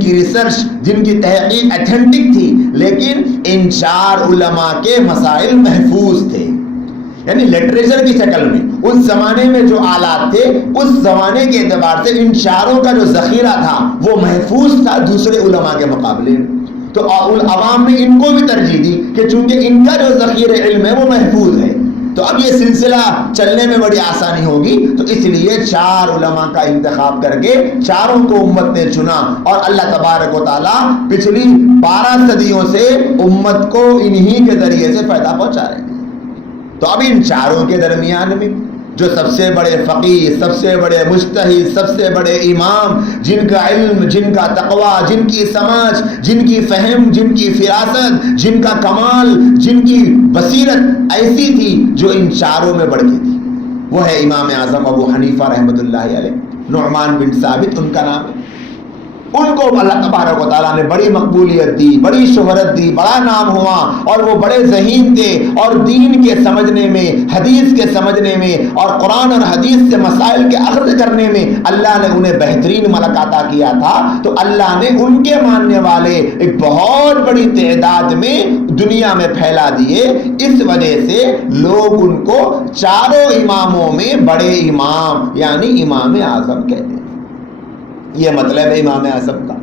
کی ریسرچ، جن کی تحقیق ایتھینٹک تھی، لیکن ان 4 علماء کے مسائل محفوظ تھے، یعنی لٹریچر کی شکل میں اس زمانے میں جو آلات تھے، اس زمانے کے اعتبار سے ان 4 کا جو ذخیرہ تھا وہ محفوظ تھا دوسرے علماء کے مقابلے میں۔ تو عوام نے ان کو بھی ترجیح دی کہ چونکہ ان کا جو ذخیرہ علم ہے وہ محفوظ ہے، تو اب یہ سلسلہ چلنے میں بڑی آسانی ہوگی، تو اس لیے 4 علماء کا انتخاب کر کے 4 کو امت نے چنا، اور اللہ تبارک و تعالیٰ پچھلی 12 صدیوں سے امت کو انہی کے ذریعے سے فائدہ پہنچا رہے ہیں۔ تو اب ان 4 کے درمیان میں جو سب سے بڑے فقیہ، سب سے بڑے مجتہد، سب سے بڑے امام، جن کا علم، جن کا تقوی، جن کی سمجھ، جن کی فہم، جن کی فراست، جن کا کمال، جن کی بصیرت ایسی تھی جو ان 4 میں بڑھ کے تھی، وہ ہے امام اعظم ابو حنیفہ رحمۃ اللہ علیہ۔ نعمان بن ثابت ان کا نام ہے۔ ان کو اللہ تبارک و تعالیٰ نے بڑی مقبولیت دی، بڑی شہرت دی، بڑا نام ہوا، اور وہ بڑے ذہین تھے، اور دین کے سمجھنے میں، حدیث کے سمجھنے میں، اور قرآن اور حدیث سے مسائل کے اخذ کرنے میں اللہ نے انہیں بہترین ملک عطا کیا تھا۔ تو اللہ نے ان کے ماننے والے ایک بہت بڑی تعداد میں دنیا میں پھیلا دیے، اس وجہ سے لوگ ان کو 4 اماموں میں بڑے امام یعنی امام اعظم کہتے ہیں۔ یہ مطلب ہے امام اعظم کا۔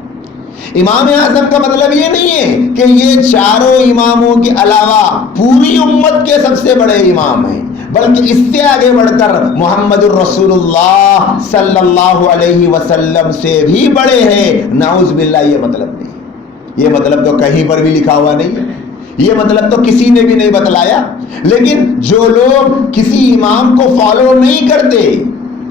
امام اعظم کا مطلب یہ نہیں ہے کہ یہ 4 اماموں کے علاوہ پوری امت کے سب سے بڑے امام ہیں، بلکہ اس سے آگے بڑھ کر محمد الرسول اللہ صلی اللہ علیہ وسلم سے بھی بڑے ہیں۔ نعوذ باللہ، یہ مطلب نہیں، یہ مطلب تو کہیں پر بھی لکھا ہوا نہیں ہے، یہ مطلب تو کسی نے بھی نہیں بتلایا۔ لیکن جو لوگ کسی امام کو فالو نہیں کرتے،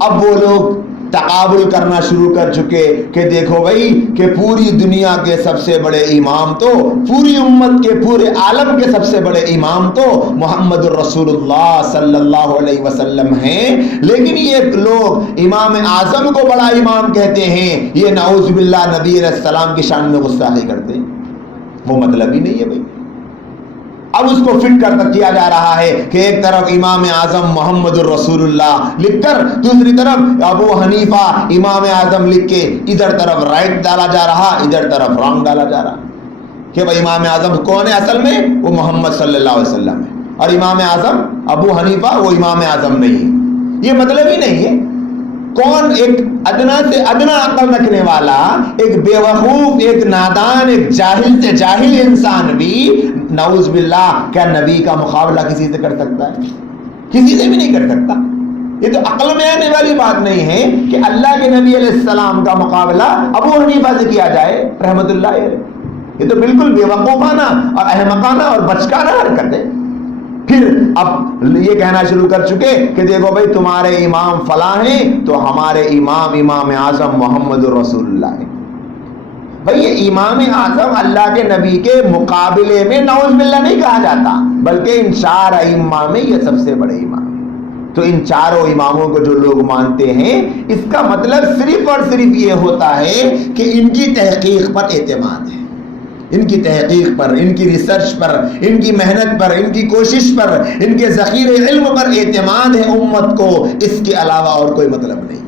اب وہ لوگ تقابل کرنا شروع کر چکے کہ دیکھو بھائی کہ پوری دنیا کے سب سے بڑے امام تو، پوری امت کے، پورے عالم کے سب سے بڑے امام تو محمد الرسول اللہ صلی اللہ علیہ وسلم ہیں، لیکن یہ لوگ امام اعظم کو بڑا امام کہتے ہیں، یہ نعوذ باللہ نبی علیہ السلام کی شان میں گستاخی کرتے ہیں۔ وہ مطلب ہی نہیں ہے بھائی۔ اب اس کو فٹ کر کیا جا رہا ہے کہ ایک طرف امام اعظم محمد الرسول اللہ لکھ کر، دوسری طرف ابو حنیفہ امام اعظم لکھ کے ادھر طرف رائٹ ڈالا جا رہا، ادھر طرف رانگ ڈالا جا رہا کہ بھائی امام اعظم کون ہے اصل میں؟ وہ محمد صلی اللہ علیہ وسلم ہے، اور امام اعظم ابو حنیفہ وہ امام اعظم نہیں ہے۔ یہ مطلب ہی نہیں ہے۔ کون ایک ادنا سے ادنا عقل رکھنے والا، ایک بے وقوف، ایک نادان، ایک جاہل سے جاہل انسان بھی نعوذ باللہ کیا نبی کا مقابلہ کسی سے کر سکتا ہے؟ کسی سے بھی نہیں کر سکتا۔ یہ تو عقل میں آنے والی بات نہیں ہے کہ اللہ کے نبی علیہ السلام کا مقابلہ ابو حنیفہ سے کیا جائے رحمت اللہ علیہ۔ یہ تو بالکل بے وقوفانہ اور احمقانہ اور بچکانہ حرکت ہے۔ پھر اب یہ کہنا شروع کر چکے کہ دیکھو بھائی تمہارے امام فلاں ہیں، تو ہمارے امام اعظم محمد رسول اللہ ہے۔ بھائی یہ امام اعظم اللہ کے نبی کے مقابلے میں نعوذ باللہ نہیں کہا جاتا، بلکہ ان 4 ائمہ میں یہ سب سے بڑے امام ہیں۔ تو ان 4 اماموں کو جو لوگ مانتے ہیں، اس کا مطلب صرف اور صرف یہ ہوتا ہے کہ ان کی تحقیق پر اعتماد ہے، ان کی تحقیق پر، ان کی ریسرچ پر، ان کی محنت پر، ان کی کوشش پر، ان کے ذخیرے علم پر اعتماد ہے امت کو، اس کے علاوہ اور کوئی مطلب نہیں۔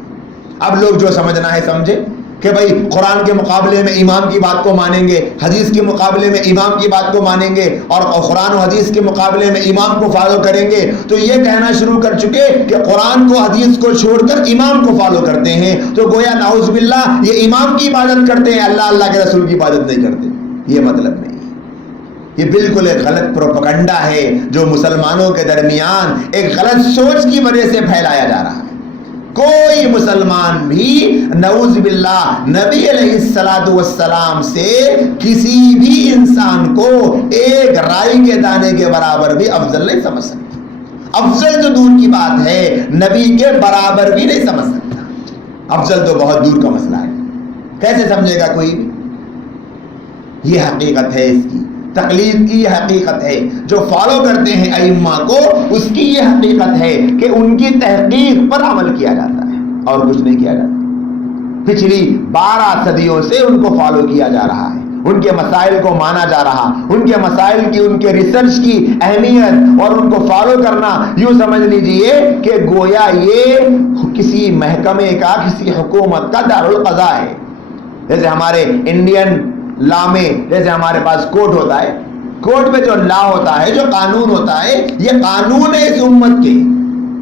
اب لوگ جو سمجھنا ہے سمجھے کہ بھائی قرآن کے مقابلے میں امام کی بات کو مانیں گے، حدیث کے مقابلے میں امام کی بات کو مانیں گے، اور قرآن و حدیث کے مقابلے میں امام کو فالو کریں گے، تو یہ کہنا شروع کر چکے کہ قرآن کو، حدیث کو چھوڑ کر امام کو فالو کرتے ہیں، تو گویا نعوذ باللہ یہ امام کی عبادت کرتے ہیں، اللہ کے رسول کی عبادت نہیں کرتے۔ یہ مطلب نہیں ہے۔ یہ بالکل ایک غلط پروپیگنڈا ہے جو مسلمانوں کے درمیان ایک غلط سوچ کی وجہ سے پھیلایا جا رہا ہے۔ کوئی مسلمان بھی نعوذ باللہ نبی علیہ الصلوۃ والسلام سے کسی بھی انسان کو ایک رائی کے دانے کے برابر بھی افضل نہیں سمجھ سکتا۔ افضل تو دور کی بات ہے، نبی کے برابر بھی نہیں سمجھ سکتا۔ افضل تو بہت دور کا مسئلہ ہے، کیسے سمجھے گا کوئی بھی؟ یہ حقیقت ہے، اس کی تقلید کی یہ حقیقت ہے، جو فالو کرتے ہیں ائمہ کو اس کی یہ حقیقت ہے کہ ان کی تحقیق پر عمل کیا جاتا ہے اور کچھ نہیں کیا جاتا۔ پچھلی 12 صدیوں سے ان کو فالو کیا جا رہا ہے، ان کے مسائل کو مانا جا رہا، ان کے مسائل کی، ان کے ریسرچ کی اہمیت اور ان کو فالو کرنا، یوں سمجھ لیجئے کہ گویا یہ کسی محکمے کا، کسی حکومت کا دارالقضاء ہے. جیسے ہمارے انڈین لا میں جیسے ہمارے پاس کورٹ ہوتا ہے، کورٹ میں جو لا ہوتا ہے، جو قانون ہوتا ہے، یہ قانون ہے اس امت کے.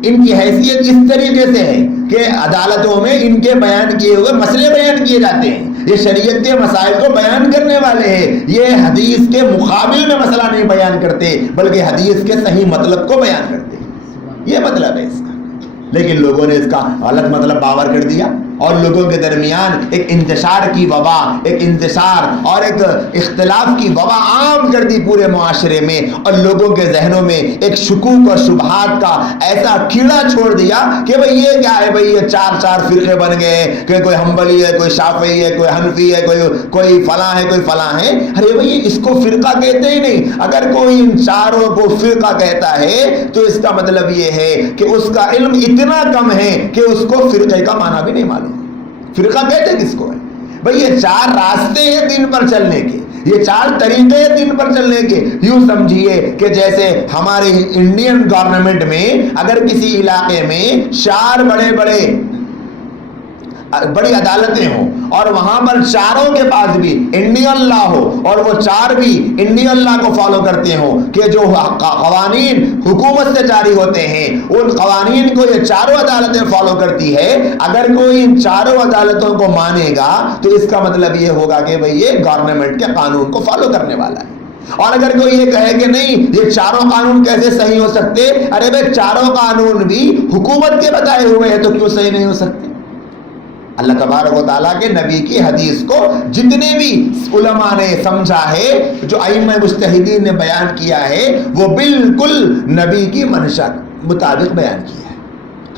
ان کی حیثیت اس طریقے سے ہے کہ عدالتوں میں ان کے بیان کیے ہوئے مسئلے بیان کیے جاتے ہیں. یہ شریعت کے مسائل کو بیان کرنے والے ہیں. یہ حدیث کے مقابل میں مسئلہ نہیں بیان کرتے بلکہ حدیث کے صحیح مطلب کو بیان کرتے ہیں. یہ مطلب ہے اس کا. لیکن لوگوں نے اس کا غلط مطلب باور کر دیا اور لوگوں کے درمیان ایک انتشار کی وبا، ایک انتشار اور ایک اختلاف کی وبا عام کر دی پورے معاشرے میں، اور لوگوں کے ذہنوں میں ایک شکوک اور شبہات کا ایسا کیڑا چھوڑ دیا کہ بھئی یہ کیا ہے، بھئی یہ چار فرقے بن گئے کہ کوئی حنبلی ہے، کوئی شافعی ہے، کوئی حنفی ہے، کوئی فلاں ہے، کوئی فلاں ہے. ارے بھئی اس کو فرقہ کہتے ہی نہیں. اگر کوئی ان چاروں کو فرقہ کہتا ہے تو اس کا مطلب یہ ہے کہ اس کا علم اتنا کم ہے کہ اس کو فرقے کا معنی بھی نہیں معلوم. فرقہ کہتے کس کو ہے؟ بھئی یہ چار راستے ہیں دین پر چلنے کے، یہ چار طریقے ہیں دین پر چلنے کے. یوں سمجھیے کہ جیسے ہماری انڈین گورنمنٹ میں اگر کسی علاقے میں چار بڑی عدالتیں ہوں اور وہاں پر چاروں کے پاس بھی انڈین لا ہو اور وہ چار بھی انڈین لا کو فالو کرتے ہوں کہ جو قوانین حکومت سے جاری ہوتے ہیں ان قوانین کو یہ چاروں عدالتیں فالو کرتی ہے، اگر کوئی ان چاروں عدالتوں کو مانے گا تو اس کا مطلب یہ ہوگا کہ بھئی یہ گورنمنٹ کے قانون کو فالو کرنے والا ہے. اور اگر کوئی یہ کہے کہ نہیں یہ چاروں قانون کیسے صحیح ہو سکتے، ارے بھئی چاروں قانون بھی حکومت کے بتائے ہوئے ہیں تو کیوں صحیح نہیں ہو سکتے؟ اللہ تبارک و تعالیٰ کے نبی کی حدیث کو جتنے بھی علماء نے سمجھا ہے، جو ائمہ مجتہدین نے بیان کیا ہے، وہ بالکل نبی کی منشا مطابق بیان کیا ہے.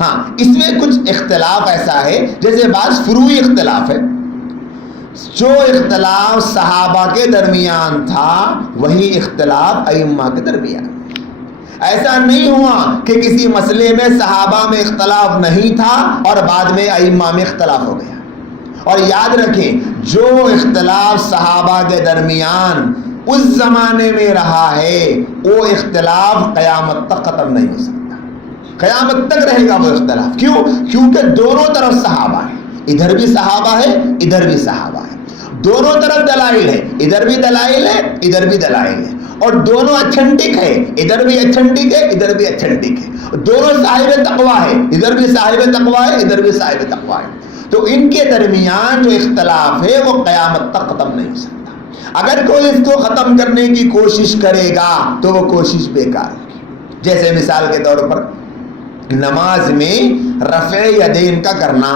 ہاں اس میں کچھ اختلاف ایسا ہے جیسے بعض فروعی اختلاف ہے. جو اختلاف صحابہ کے درمیان تھا وہی اختلاف ائمہ کے درمیان. ایسا نہیں ہوا کہ کسی مسئلے میں صحابہ میں اختلاف نہیں تھا اور بعد میں ائمہ میں اختلاف ہو گیا. اور یاد رکھیں جو اختلاف صحابہ کے درمیان اس زمانے میں رہا ہے وہ اختلاف قیامت تک ختم نہیں ہو سکتا. قیامت تک رہے گا وہ اختلاف. کیوں؟ کیونکہ دونوں طرف صحابہ ہیں، ادھر بھی صحابہ ہے ادھر بھی صحابہ ہے، دونوں طرف دلائل ہے، ادھر بھی دلائل ہے ادھر بھی دلائل ہے، اور دونوں اتھینٹک ہے، ادھر بھی اتھینٹک ہے ادھر بھی اتھینٹک ہے، دونوں صاحب تقویٰ ہے، ادھر بھی صاحب تقویٰ ہے ادھر بھی صاحب تقویٰ ہے. تو ان کے درمیان جو اختلاف ہے وہ قیامت تک ختم نہیں ہو سکتا. اگر کوئی اس کو ختم کرنے کی کوشش کرے گا تو وہ کوشش بیکار ہوگی. جیسے مثال کے طور پر نماز میں رفع یدین کا کرنا،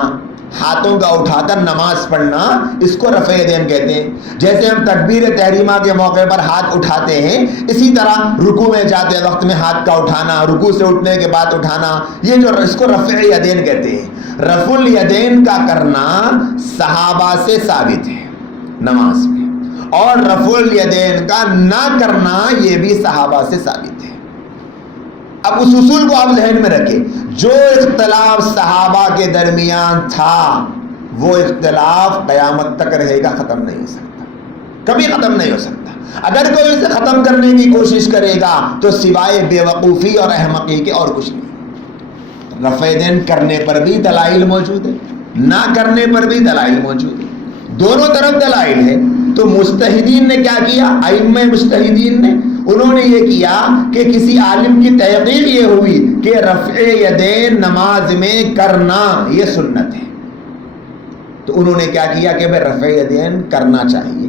ہاتھوں کا اٹھا کر نماز پڑھنا، اس کو رفع یدین کہتے ہیں. جیسے ہم تکبیر تحریمہ کے موقع پر ہاتھ اٹھاتے ہیں، اسی طرح رکوع میں جاتے وقت میں ہاتھ کا اٹھانا، رکوع سے اٹھنے کے بعد اٹھانا، یہ جو اس کو رفع یدین کہتے ہیں. رفع الیدین کا کرنا صحابہ سے ثابت ہے نماز میں، اور رفع الیدین کا نہ کرنا یہ بھی صحابہ سے ثابت ہے. اب اس اصول کو آپ ذہن میں رکھیں، جو اختلاف صحابہ کے درمیان تھا وہ اختلاف قیامت تک رہے گا، ختم نہیں ہو سکتا، کبھی ختم نہیں ہو سکتا. اگر کوئی اسے ختم کرنے کی کوشش کرے گا تو سوائے بے وقوفی اور احمقی کے اور کچھ نہیں. رفع یدین کرنے پر بھی دلائل موجود ہے، نہ کرنے پر بھی دلائل موجود ہے، دونوں طرف دلائل ہے. تو مجتہدین نے کیا کیا؟ ائمہ مجتہدین نے انہوں نے یہ کیا کہ کسی عالم کی تحقیق یہ ہوئی کہ رفع یدین نماز میں کرنا یہ سنت ہے، تو انہوں نے کیا کیا کہ رفع یدین کرنا چاہیے،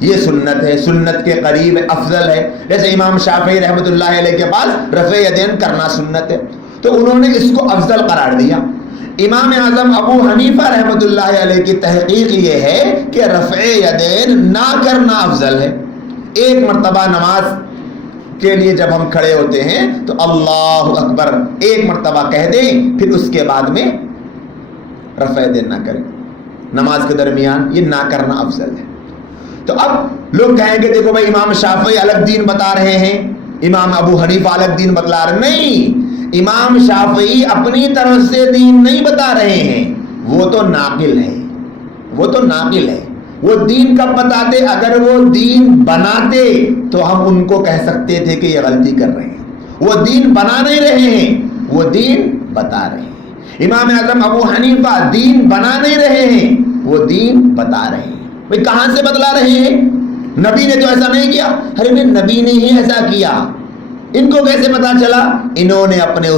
یہ سنت ہے، سنت کے قریب ہے، افضل ہے. جیسے امام شافعی رحمۃ اللہ علیہ کے پاس رفع یدین کرنا سنت ہے تو انہوں نے اس کو افضل قرار دیا. امام اعظم ابو حنیفہ رحمۃ اللہ علیہ کی تحقیق یہ ہے کہ رفع یدین نہ کرنا افضل ہے. ایک مرتبہ نماز کے لیے جب ہم کھڑے ہوتے ہیں تو اللہ اکبر ایک مرتبہ کہہ دیں، پھر اس کے بعد میں رفع یدین نہ کریں. نماز کے درمیان یہ نہ کرنا افضل ہے. تو اب لوگ کہیں گے دیکھو بھائی امام شافعی الگ دین بتا رہے ہیں، امام ابو حنیفہ الگ دین بتلا رہے ہیں. نہیں، امام شافعی اپنی طرف سے دین نہیں بتا رہے ہیں، وہ تو ناقل ہے، وہ تو ناقل ہے. وہ دین کب بتاتے؟ اگر وہ دین بناتے تو ہم ان کو کہہ سکتے تھے کہ یہ غلطی کر رہے ہیں۔ وہ دین بنا نہیں رہے ہیں، وہ دین بتا رہے ہیں۔ امام اعظم ابو حنیفہ دین بنا نہیں رہے ہیں، وہ دین بتا رہے ہیں۔ بھئی کہاں سے بتلا رہے ہیں؟ نبی نے تو ایسا نہیں کیا۔ ارے میں نبی نے ہی ایسا کیا، ان کو کیسے پتا چلا؟ انہوں نے اپنے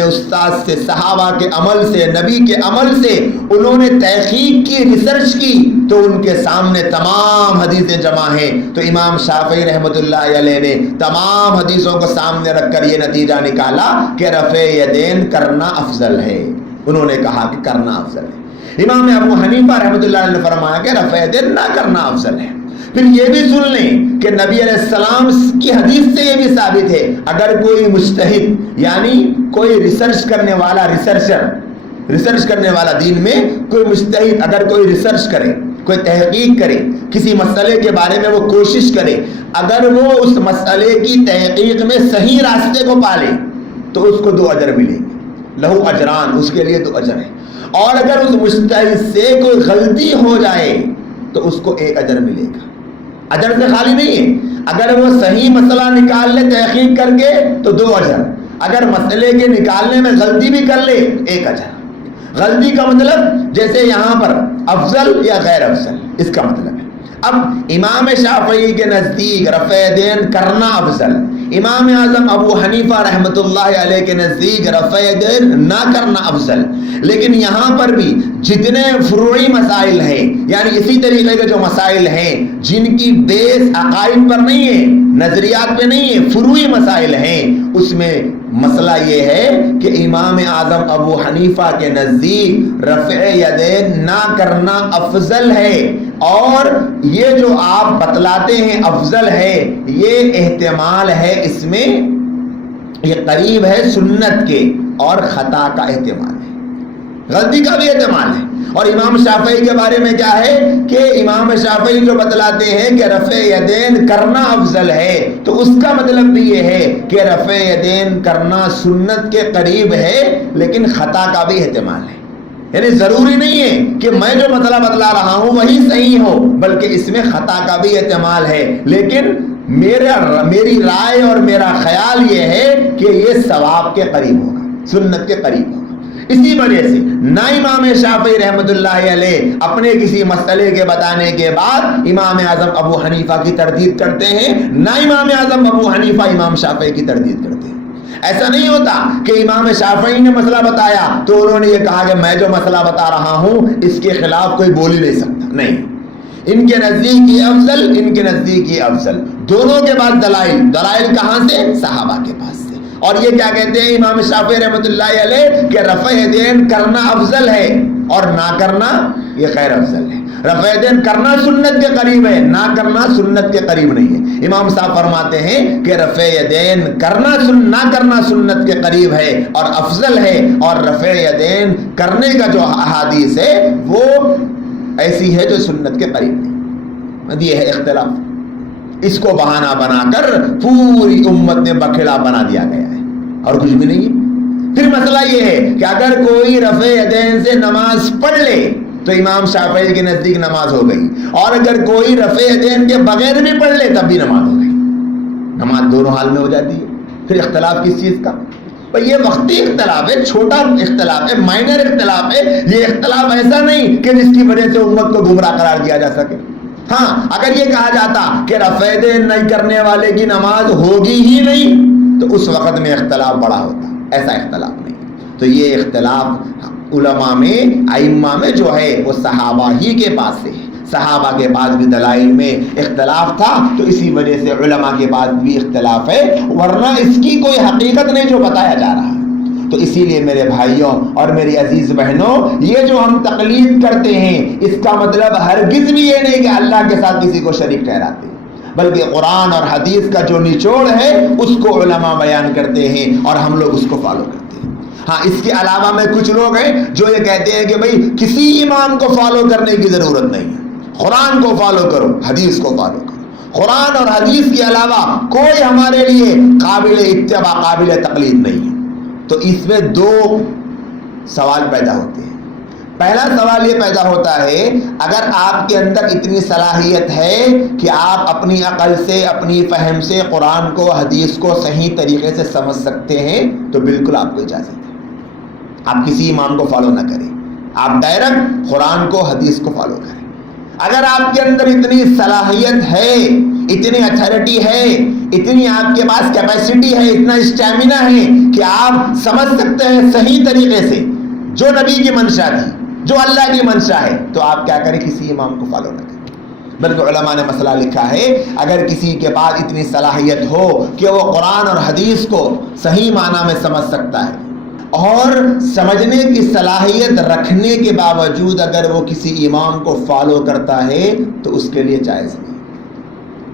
استاد سے صحابہ کے عمل سے، نبی کے عمل سے انہوں نے تحقیق کی، ریسرچ کی، تو ان کے سامنے تمام حدیثیں جمع ہیں۔ تو امام شافعی رحمۃ اللہ علیہ نے تمام حدیثوں کو سامنے رکھ کر یہ نتیجہ نکالا کہ رفع یدین کرنا افضل ہے۔ انہوں نے کہا کہ کرنا افضل ہے۔ امام ابو حنیفہ رحمۃ اللہ علیہ نے فرمایا کہ رفع یدین نہ کرنا افضل ہے۔ پھر یہ بھی سن لیں کہ نبی علیہ السلام کی حدیث سے یہ بھی ثابت ہے، اگر کوئی مجتہد یعنی کوئی ریسرچ کرنے والا، ریسرچ کرنے والا دین میں کوئی مجتہد اگر کوئی ریسرچ کرے، کوئی تحقیق کرے، کسی مسئلے کے بارے میں وہ کوشش کرے، اگر وہ اس مسئلے کی تحقیق میں صحیح راستے کو پالے تو اس کو 2 اجر ملیں گے، لہو اجران، اس کے لیے 2 اجر ہے۔ اور اگر اس مجتہد سے کوئی غلطی ہو جائے تو اس کو 1 اجر ملے گا۔ اجر سے خالی نہیں ہے، اگر وہ صحیح مسئلہ نکال لے تحقیق کر کے تو 2 اجر، اگر مسئلے کے نکالنے میں غلطی بھی کر لے 1 اجر۔ غلطی کا مطلب جیسے یہاں پر افضل یا غیر افضل، اس کا مطلب ہے۔ اب امام شافعی کے نزدیک رفع یدین کرنا افضل، امام اعظم ابو حنیفہ رحمۃ اللہ علیہ کے نزدیک رفع یدین نہ کرنا افضل۔ لیکن یہاں پر بھی جتنے فروعی مسائل ہیں، یعنی اسی طریقے کے جو مسائل ہیں جن کی بیس عقائد پر نہیں ہے، نظریات پہ نہیں ہے، فروعی مسائل ہیں، اس میں مسئلہ یہ ہے کہ امام اعظم ابو حنیفہ کے نزدیک رفع یدین نہ کرنا افضل ہے، اور یہ جو آپ بتلاتے ہیں افضل ہے، یہ احتمال ہے، اس میں یہ قریب ہے سنت کے، اور خطا کا احتمال ہے، غلطی کا بھی احتمال ہے۔ اور امام شافعی کے بارے میں کیا ہے کہ امام شافعی جو بتلاتے ہیں کہ رفع یدین کرنا افضل ہے، تو اس کا مطلب بھی یہ ہے کہ رفع یدین کرنا سنت کے قریب ہے، لیکن خطا کا بھی احتمال ہے۔ یعنی ضروری نہیں ہے کہ میں جو مسئلہ بتلا رہا ہوں وہی صحیح ہو، بلکہ اس میں خطا کا بھی احتمال ہے، لیکن میری رائے اور میرا خیال یہ ہے کہ یہ ثواب کے قریب ہوگا، سنت کے قریب ہوگا۔ اسی وجہ سے نہ امام شافعی رحمۃ اللہ علیہ اپنے کسی مسئلے کے بتانے کے بعد امام اعظم ابو حنیفہ کی تردید کرتے ہیں، نہ امام اعظم ابو حنیفہ امام شافعی کی تردید کرتے ہیں۔ ایسا نہیں ہوتا کہ امام شافعی نے مسئلہ بتایا تو انہوں نے یہ کہا کہ میں جو مسئلہ بتا رہا ہوں اس کے خلاف کوئی بول ہی نہیں سکتا، نہیں، ان کے نزدیک یہ افضل، ان کے نزدیک یہ افضل، دونوں کے بعد دلائل کہاں سے؟ صحابہ کے پاس سے۔ اور یہ کیا کہتے ہیں امام شافعی رحمۃ اللہ علیہ کہ رفع یدین کرنا افضل ہے اور نہ کرنا یہ غیر افضل ہے۔ رفع یدین کرنا سنت کے قریب ہے، نہ کرنا سنت کے قریب نہیں ہے۔ امام صاحب فرماتے ہیں کہ رفع یدین نہ کرنا سنت کے قریب ہے اور افضل ہے، اور رفع یدین کرنے کا جو احادیث ہے وہ ایسی ہے جو سنت کے قریب نہیں۔ یہ ہے اختلاف، اس کو بہانہ بنا کر پوری امت نے بکھڑا بنا دیا گیا ہے، اور کچھ بھی نہیں ہے۔ پھر مسئلہ یہ ہے کہ اگر کوئی رفع یدین سے نماز پڑھ لے تو امام شافعی کے نزدیک نماز ہو گئی، اور اگر کوئی رفع یدین کے بغیر بھی پڑھ لے تب بھی نماز ہو گئی۔ نماز دونوں حال میں ہو جاتی ہے۔ پھر اختلاف کس چیز کا؟ یہ وقتی اختلاف ہے، چھوٹا اختلاف ہے، مائنر اختلاف ہے۔ یہ اختلاف ایسا نہیں کہ جس کی وجہ سے امت کو گمراہ قرار دیا جا سکے۔ ہاں، اگر یہ کہا جاتا کہ رفع یدین نہیں کرنے والے کی نماز ہوگی ہی نہیں تو اس وقت میں اختلاف بڑا ہوتا، ایسا اختلاف نہیں۔ تو یہ اختلاف علماء میں، ائمہ میں جو ہے وہ صحابہ ہی کے پاس سے ہے۔ صحابہ کے پاس بھی دلائل میں اختلاف تھا تو اسی وجہ سے علماء کے پاس بھی اختلاف ہے، ورنہ اس کی کوئی حقیقت نہیں جو بتایا جا رہا ہے۔ تو اسی لیے میرے بھائیوں اور میری عزیز بہنوں، یہ جو ہم تقلید کرتے ہیں اس کا مطلب ہرگز بھی یہ نہیں کہ اللہ کے ساتھ کسی کو شریک ٹھہراتے ہیں، بلکہ قرآن اور حدیث کا جو نچوڑ ہے اس کو علماء بیان کرتے ہیں اور ہم لوگ اس کو فالو کرتے ہیں۔ ہاں، اس کے علاوہ میں کچھ لوگ ہیں جو یہ کہتے ہیں کہ بھئی کسی امام کو فالو کرنے کی ضرورت نہیں ہے، قرآن کو فالو کرو، حدیث کو فالو کرو۔ قرآن اور حدیث کے علاوہ کوئی ہمارے لیے قابل اتباع، قابل تقلید نہیں ہے۔ تو اس میں 2 سوال پیدا ہوتے ہیں۔ پہلا سوال یہ پیدا ہوتا ہے، اگر آپ کے اندر اتنی صلاحیت ہے کہ آپ اپنی عقل سے، اپنی فہم سے قرآن کو، حدیث کو صحیح طریقے سے سمجھ سکتے ہیں، تو بالکل آپ کو اجازت ہے، آپ کسی امام کو فالو نہ کریں، آپ ڈائریکٹ قرآن کو، حدیث کو فالو کریں۔ اگر آپ کے اندر اتنی صلاحیت ہے، اتنی اتھارٹی ہے، اتنی آپ کے پاس کیپیسٹی ہے، اتنا اسٹیمنا ہے کہ آپ سمجھ سکتے ہیں صحیح طریقے سے جو نبی کی منشا تھی، جو اللہ کی منشا ہے، تو آپ کیا کریں؟ کسی امام کو فالو نہ کریں۔ بلکہ علماء نے مسئلہ لکھا ہے، اگر کسی کے پاس اتنی صلاحیت ہو کہ وہ قرآن اور حدیث کو صحیح معنی میں سمجھ سکتا ہے، اور سمجھنے کی صلاحیت رکھنے کے باوجود اگر وہ کسی امام کو فالو کرتا ہے تو اس کے لیے جائز نہیں۔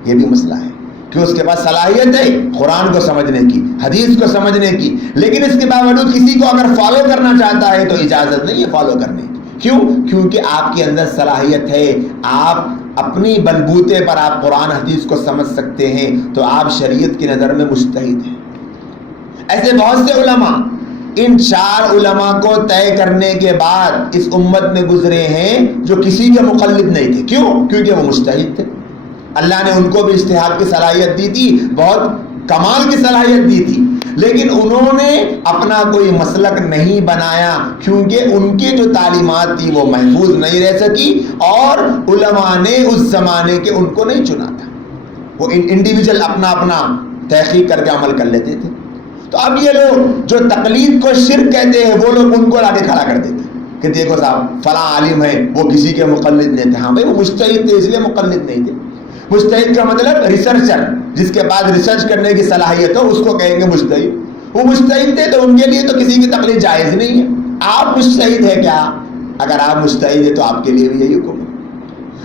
یہ بھی مسئلہ ہے کہ اس کے پاس صلاحیت ہے قرآن کو سمجھنے کی، حدیث کو سمجھنے کی، لیکن اس کے باوجود کسی کو اگر فالو کرنا چاہتا ہے تو اجازت نہیں ہے فالو کرنے کی۔ کیوں؟ کیونکہ آپ کے اندر صلاحیت ہے، آپ اپنی بلبوتے پر آپ قرآن حدیث کو سمجھ سکتے ہیں، تو آپ شریعت کی نظر میں مجتہد ہیں۔ ایسے بہت سے علماء ان 4 علماء کو طے کرنے کے بعد اس امت میں گزرے ہیں جو کسی کے مقلد نہیں تھے۔ کیوں؟ کیونکہ وہ مجتہد تھے، اللہ نے ان کو بھی اجتہاد کی صلاحیت دی تھی، بہت کمال کی صلاحیت دی تھی، لیکن انہوں نے اپنا کوئی مسلک نہیں بنایا، کیونکہ ان کی جو تعلیمات تھی وہ محفوظ نہیں رہ سکی، اور علماء نے اس زمانے کے ان کو نہیں چنا تھا، وہ انڈیویجول اپنا اپنا تحقیق کر کے عمل کر لیتے تھے۔ تو اب یہ لوگ جو تقلید کو شرک کہتے ہیں، وہ لوگ ان کو لا کے کھڑا کر دیتے ہیں کہ دیکھو صاحب فلاں عالم ہے، وہ کسی کے مقلد نہیں تھے۔ ہاں بھائی، وہ مجتہد تھے اس لیے مقلد نہیں تھے۔ مجتہد کا مطلب ریسرچر، جس کے پاس ریسرچ کرنے کی صلاحیت ہو اس کو کہیں گے مجتہد۔ وہ مجتہد تھے تو ان کے لیے تو کسی کی تقلید جائز نہیں ہے۔ آپ مجتہد ہے کیا؟ اگر آپ مجتہد ہے تو آپ کے لیے بھی یہی حکم ہے۔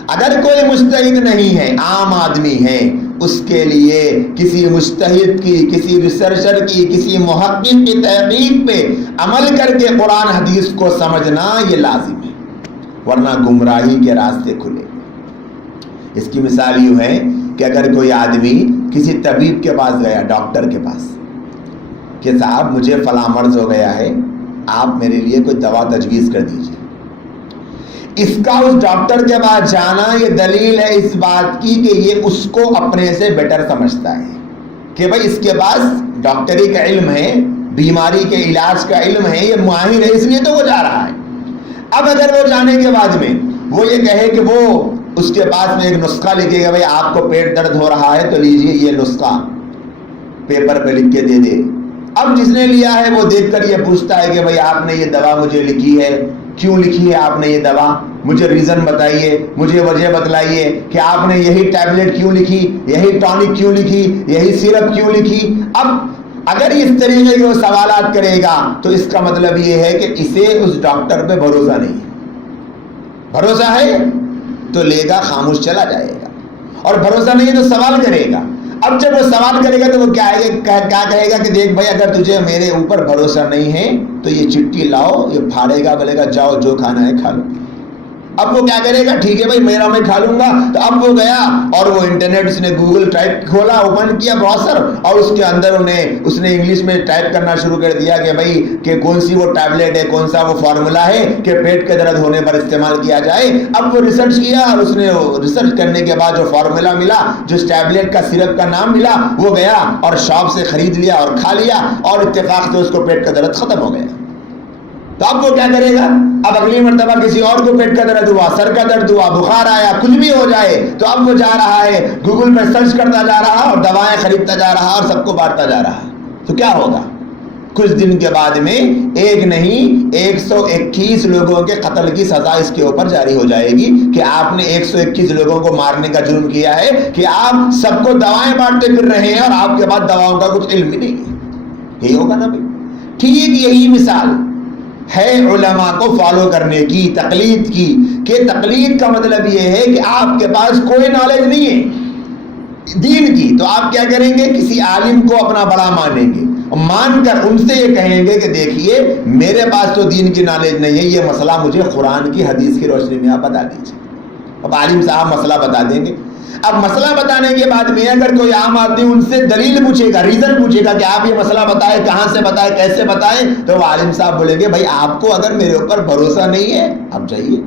اگر کوئی مجتہد نہیں ہے، عام آدمی ہے، اس کے لیے کسی مجتہد کی، کسی ریسرچر کی، کسی محقق کی تحقیق پہ عمل کر کے قرآن حدیث کو سمجھنا یہ لازم ہے، ورنہ گمراہی کے راستے کھلے۔ اس کی مثال یوں ہے کہ اگر کوئی آدمی کسی طبیب کے پاس گیا، ڈاکٹر کے پاس، کہ صاحب مجھے فلاں مرض ہو گیا ہے، آپ میرے لیے کوئی دوا تجویز کر دیجیے، اس کا اس ڈاکٹر کے پاس جانا یہ دلیل ہے اس بات کی کہ یہ اس کو اپنے سے بیٹر سمجھتا ہے، کہ بھائی اس کے پاس ڈاکٹری کا علم ہے، بیماری کے علاج کا علم ہے، یہ ماہر ہے، اس لیے تو وہ جا رہا ہے۔ اب اگر وہ جانے کے بعد میں وہ یہ کہے کہ وہ اس کے پاس میں ایک نسخہ لکھے گا، بھائی آپ کو پیٹ درد ہو رہا ہے تو لیجئے یہ نسخہ، پیپر پہ لکھ کے دے دے۔ اب جس نے لیا ہے وہ دیکھ کر یہ پوچھتا ہے کہ بھائی آپ نے یہ دوا مجھے لکھی ہے، کیوں لکھی ہے آپ نے یہ دوا؟ مجھے ریزن بتائیے، مجھے وجہ بتلائیے کہ آپ نے یہی ٹیبلٹ کیوں لکھی، یہی ٹانک کیوں لکھی، یہی سیرپ کیوں لکھی۔ اب اگر اس طریقے کے وہ سوالات کرے گا تو اس کا مطلب یہ ہے کہ اسے اس ڈاکٹر پہ بھروسہ نہیں ہے۔ بھروسہ ہے تو لے گا، خاموش چلا جائے گا، اور بھروسہ نہیں ہے تو سوال کرے گا۔ اب جب وہ سوال کرے گا تو وہ کیا کہے گا کہ دیکھ بھائی اگر تجھے میرے اوپر بھروسہ نہیں ہے تو یہ چٹھی لاؤ، یہ پھاڑے گا، بولے گا جاؤ جو کھانا ہے کھا لو۔ اب وہ کیا کرے گا؟ ٹھیک ہے بھائی میرا میں کھا لوں گا۔ تو اب وہ گیا اور وہ انٹرنیٹ، اس نے گوگل ٹائپ کھولا، اوپن کیا براؤزر، اور اس کے اندر اس نے انگلش میں ٹائپ کرنا شروع کر دیا کہ بھائی کہ کون سی وہ ٹیبلٹ ہے، کون سا وہ فارمولا ہے کہ پیٹ کے درد ہونے پر استعمال کیا جائے۔ اب وہ ریسرچ کیا اور اس نے ریسرچ کرنے کے بعد جو فارمولا ملا، جو ٹیبلٹ کا سیرپ کا نام ملا، وہ گیا اور شاپ سے خرید لیا اور کھا لیا، اور اتفاق سے اس کو پیٹ کا درد ختم ہو گیا۔ تو اب وہ کیا کرے گا؟ اب اگلی مرتبہ کسی اور کو پیٹ کا درد ہوا، سر کا درد ہوا، بخار آیا، کچھ بھی ہو جائے، تو اب وہ جا رہا ہے گوگل پہ سرچ کرتا جا رہا اور دوائیں خریدتا جا رہا اور سب کو بانٹتا جا رہا۔ تو کیا ہوگا؟ کچھ دن کے بعد میں ایک نہیں 121 لوگوں کے قتل کی سزا اس کے اوپر جاری ہو جائے گی کہ آپ نے 121 لوگوں کو مارنے کا جرم کیا ہے، کہ آپ سب کو دوائیں بانٹتے پھر رہے ہیں اور آپ کے پاس دواؤں کا کچھ علم ہی نہیں ہے۔ یہی ہوگا نا بھائی؟ ٹھیک یہی مثال ہے علماء کو فالو کرنے کی، تقلید کی، کہ تقلید کا مطلب یہ ہے کہ آپ کے پاس کوئی نالج نہیں ہے دین کی، تو آپ کیا کریں گے؟ کسی عالم کو اپنا بڑا مانیں گے، مان کر ان سے یہ کہیں گے کہ دیکھیے میرے پاس تو دین کی نالج نہیں ہے، یہ مسئلہ مجھے قرآن کی حدیث کی روشنی میں آپ بتا دیجیے۔ اب عالم صاحب مسئلہ بتا دیں گے۔ اب مسئلہ بتانے کے بعد میں اگر کوئی عام آدمی ان سے دلیل پوچھے گا، ریزن پوچھے گا کہ آپ یہ مسئلہ بتائیں، کہاں سے بتائیں، کیسے بتائیں، تو وہ عالم صاحب بولیں گے بھائی آپ کو اگر میرے اوپر بھروسہ نہیں ہے آپ جائیے،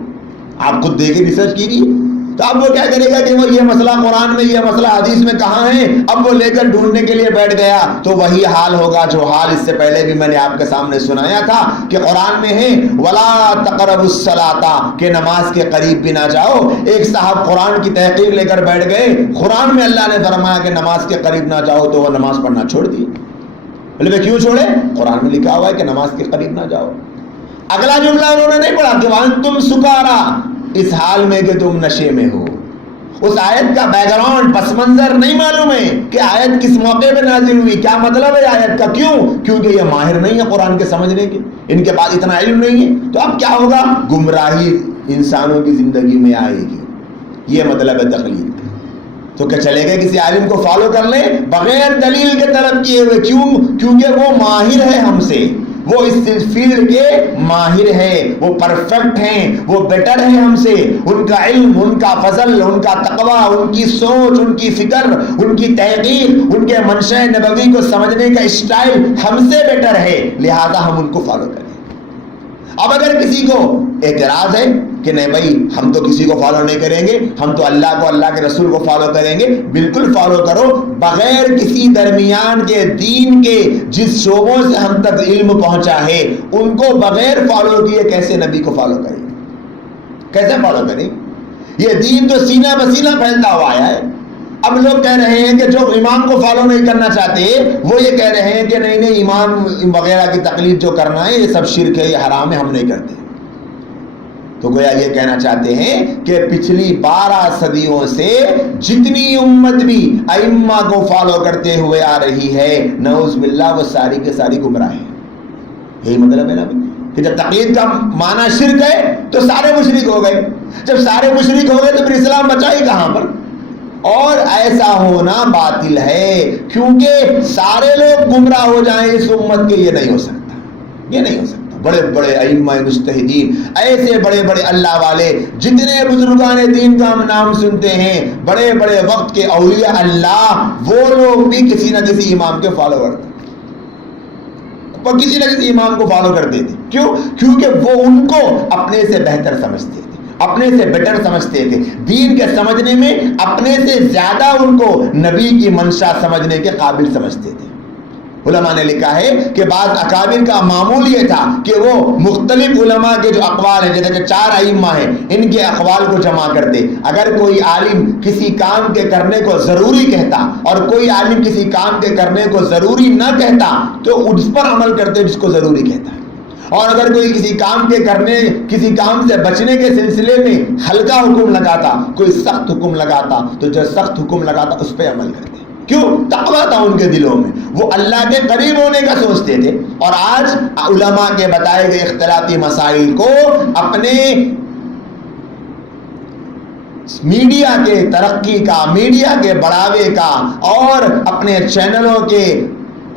آپ خود دیکھیں، ریسرچ کیجیے۔ تو اب وہ کیا کرے گا کہ وہ یہ مسئلہ قرآن میں، یہ مسئلہ حدیث میں کہاں ہے، اب وہ لے کر ڈھونڈنے کے لیے بیٹھ گیا، تو وہی حال ہوگا جو حال اس سے پہلے بھی میں نے آپ کے سامنے سنایا تھا کہ قرآن میں ہے وَلَا تَقْرَبُوا الصَّلَاةَ، کہ نماز کے قریب بھی نہ جاؤ۔ ایک صاحب قرآن کی تحقیق لے کر بیٹھ گئے، قرآن میں اللہ نے فرمایا کہ نماز کے قریب نہ جاؤ، تو وہ نماز پڑھنا چھوڑ دی۔ بولے کیوں چھوڑے؟ قرآن میں لکھا ہوا ہے کہ نماز کے قریب نہ جاؤ۔ اگلا جملہ انہوں نے نہیں پڑھا کہ وَأَنْتُمْ سُكَارَىٰ، اس حال میں کہ تم نشے میں ہو۔ اس آیت کا بیک گراؤنڈ، پس منظر نہیں معلوم ہے کہ آیت کس موقع پہ نازل ہوئی، کیا مطلب ہے آیت کا، کیوں؟ کیونکہ یہ ماہر نہیں ہے قرآن کے سمجھنے کے، ان کے پاس اتنا علم نہیں ہے۔ تو اب کیا ہوگا؟ گمراہی انسانوں کی زندگی میں آئے گی، یہ مطلب ہے تقلید کا۔ تو کیا چلے گئے کسی عالم کو فالو کر لیں بغیر دلیل کے طلب کیے ہوئے؟ کیوں؟ کیونکہ وہ ماہر ہے ہم سے، وہ اس فیلڈ کے ماہر ہیں، وہ پرفیکٹ ہیں، وہ بیٹر ہیں ہم سے، ان کا علم، ان کا فضل، ان کا تقوی، ان کی سوچ، ان کی فکر، ان کی تحقیق، ان کے منشأ نبوی کو سمجھنے کا اسٹائل ہم سے بیٹر ہے، لہذا ہم ان کو فالو کریں۔ اب اگر کسی کو اعتراض ہے کہ نہیں بھائی ہم تو کسی کو فالو نہیں کریں گے، ہم تو اللہ کو، اللہ کے رسول کو فالو کریں گے، بالکل فالو کرو، بغیر کسی درمیان کے دین کے جس شعبوں سے ہم تک علم پہنچا ہے ان کو بغیر فالو کیے کیسے نبی کو فالو کریں، کیسے فالو کریں؟ یہ دین تو سینہ بسینہ پھیلتا ہوا آیا ہے۔ اب لوگ کہہ رہے ہیں کہ جو امام کو فالو نہیں کرنا چاہتے وہ یہ کہہ رہے ہیں کہ نہیں نہیں امام وغیرہ کی تقلید جو کرنا ہے یہ سب شرک ہے، یہ حرام ہے، ہم نہیں کرتے۔ تو گویا یہ کہنا چاہتے ہیں کہ پچھلی 12 صدیوں سے جتنی امت بھی ائمہ کو فالو کرتے ہوئے آ رہی ہے، نعوذ باللہ وہ ساری کے ساری گمراہ ہیں۔ یہی مطلب ہے نا کہ جب تقلید کا معنی شرک ہے تو سارے مشرک ہو گئے، جب سارے مشرک ہو گئے تو پھر اسلام بچا ہی کہاں پر؟ اور ایسا ہونا باطل ہے، کیونکہ سارے لوگ گمراہ ہو جائیں اس امت کے، یہ نہیں ہو سکتا، یہ نہیں ہو سکتا۔ بڑے بڑے ائمہ مجتہدین، ایسے بڑے بڑے اللہ والے، جتنے بزرگان دین کا ہم نام سنتے ہیں، بڑے بڑے وقت کے اولیاء اللہ، وہ لوگ بھی کسی نہ کسی امام کے فالوور تھے، وہ کسی نہ کسی امام کو فالو کرتے تھے۔ کیوں؟ کیونکہ وہ ان کو اپنے سے بہتر سمجھتے تھے، اپنے سے بیٹر سمجھتے تھے، دین کے سمجھنے میں اپنے سے زیادہ ان کو نبی کی منشا سمجھنے کے قابل سمجھتے تھے۔ علماء نے لکھا ہے کہ بعض اکابر کا معمول یہ تھا کہ وہ مختلف علماء کے جو اقوال ہیں، جیسے کہ 4 ائمہ ہیں، ان کے اقوال کو جمع کرتے۔ اگر کوئی عالم کسی کام کے کرنے کو ضروری کہتا اور کوئی عالم کسی کام کے کرنے کو ضروری نہ کہتا تو اس پر عمل کرتے جس کو ضروری کہتا ہے، اور اگر کوئی کسی کام کے کرنے، کسی کام سے بچنے کے سلسلے میں ہلکا حکم لگاتا، کوئی سخت حکم لگاتا تو جو سخت حکم لگاتا اس پہ عمل کرتے۔ کیوں؟ تقویٰ تھا ان کے دلوں میں، وہ اللہ کے قریب ہونے کا سوچتے تھے۔ اور آج علماء کے بتائے گئے اختلافی مسائل کو اپنے میڈیا کے ترقی کا، میڈیا کے بڑھاوے کا اور اپنے چینلوں کے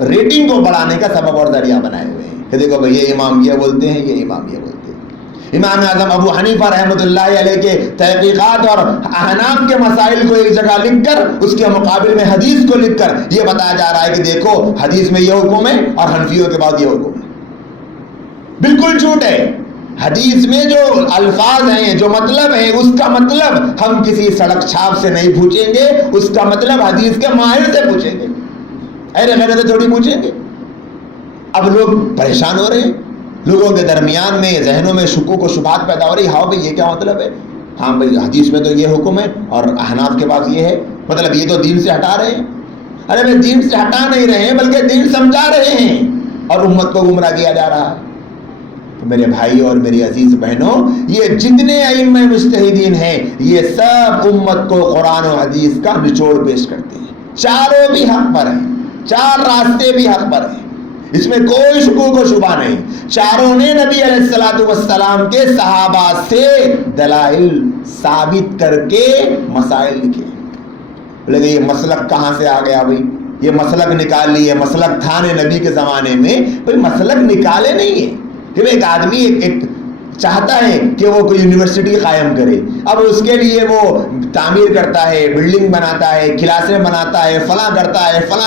ریٹنگ کو بڑھانے کا سبب اور ذریعہ بنائے ہوئے ہیں کہ دیکھو بھئی یہ امام یہ بولتے ہیں، یہ امام یہ بولتے ہیں۔ امام اعظم ابو حنیفہ رحمۃ اللہ علیہ کے تحقیقات اور احناف کے مسائل کو ایک جگہ لکھ کر اس کے مقابل میں حدیث کو لکھ کر یہ بتایا جا رہا ہے کہ دیکھو حدیث میں یہ حکم ہے اور حنفیوں کے بعد یہ حکم ہے، بالکل جھوٹ ہے۔ حدیث میں جو الفاظ ہیں، جو مطلب ہے، اس کا مطلب ہم کسی سڑک چھاپ سے نہیں پوچھیں گے، اس کا مطلب حدیث کے ماہر سے پوچھیں گے، ایرے غیرے سے تھوڑی پوچھیں گے۔ اب لوگ پریشان ہو رہے ہیں، لوگوں کے درمیان میں ذہنوں میں شکوک و شبہات پیدا ہو رہی، ہاں بھئی یہ کیا مطلب ہے؟ ہاں بھئی حدیث میں تو یہ حکم ہے اور احناف کے پاس یہ ہے، مطلب یہ تو دین سے ہٹا رہے ہیں۔ ارے بھئی دین سے ہٹا نہیں رہے ہیں بلکہ دین سمجھا رہے ہیں اور امت کو گمراہ کیا جا رہا ہے۔ تو میرے بھائی اور میری عزیز بہنوں، یہ جتنے ائمہ مجتہدین ہیں یہ سب امت کو قرآن و حدیث کا نچوڑ پیش کرتے ہیں، چاروں بھی حق پر ہیں، 4 راستے بھی حق پر ہیں، اس میں کوئی شکوک و شبہ نہیں۔ چاروں نے نبی علیہ السلام کے صحابہ سے دلائل ثابت کر کے مسائل لکھے۔ بولے کہ یہ مسلک کہاں سے آ گیا بھائی؟ یہ مسلک نکال لیے، مسلک تھا نے نبی کے زمانے میں، بھائی مسلک نکالے نہیں ہے کہ ایک آدمی ایک چاہتا ہے کہ وہ کوئی یونیورسٹی قائم کرے. اب اس کے لیے وہ تعمیر کرتا ہے, بلڈنگ بناتا ہے, کلاسیں بناتا ہے, فلاں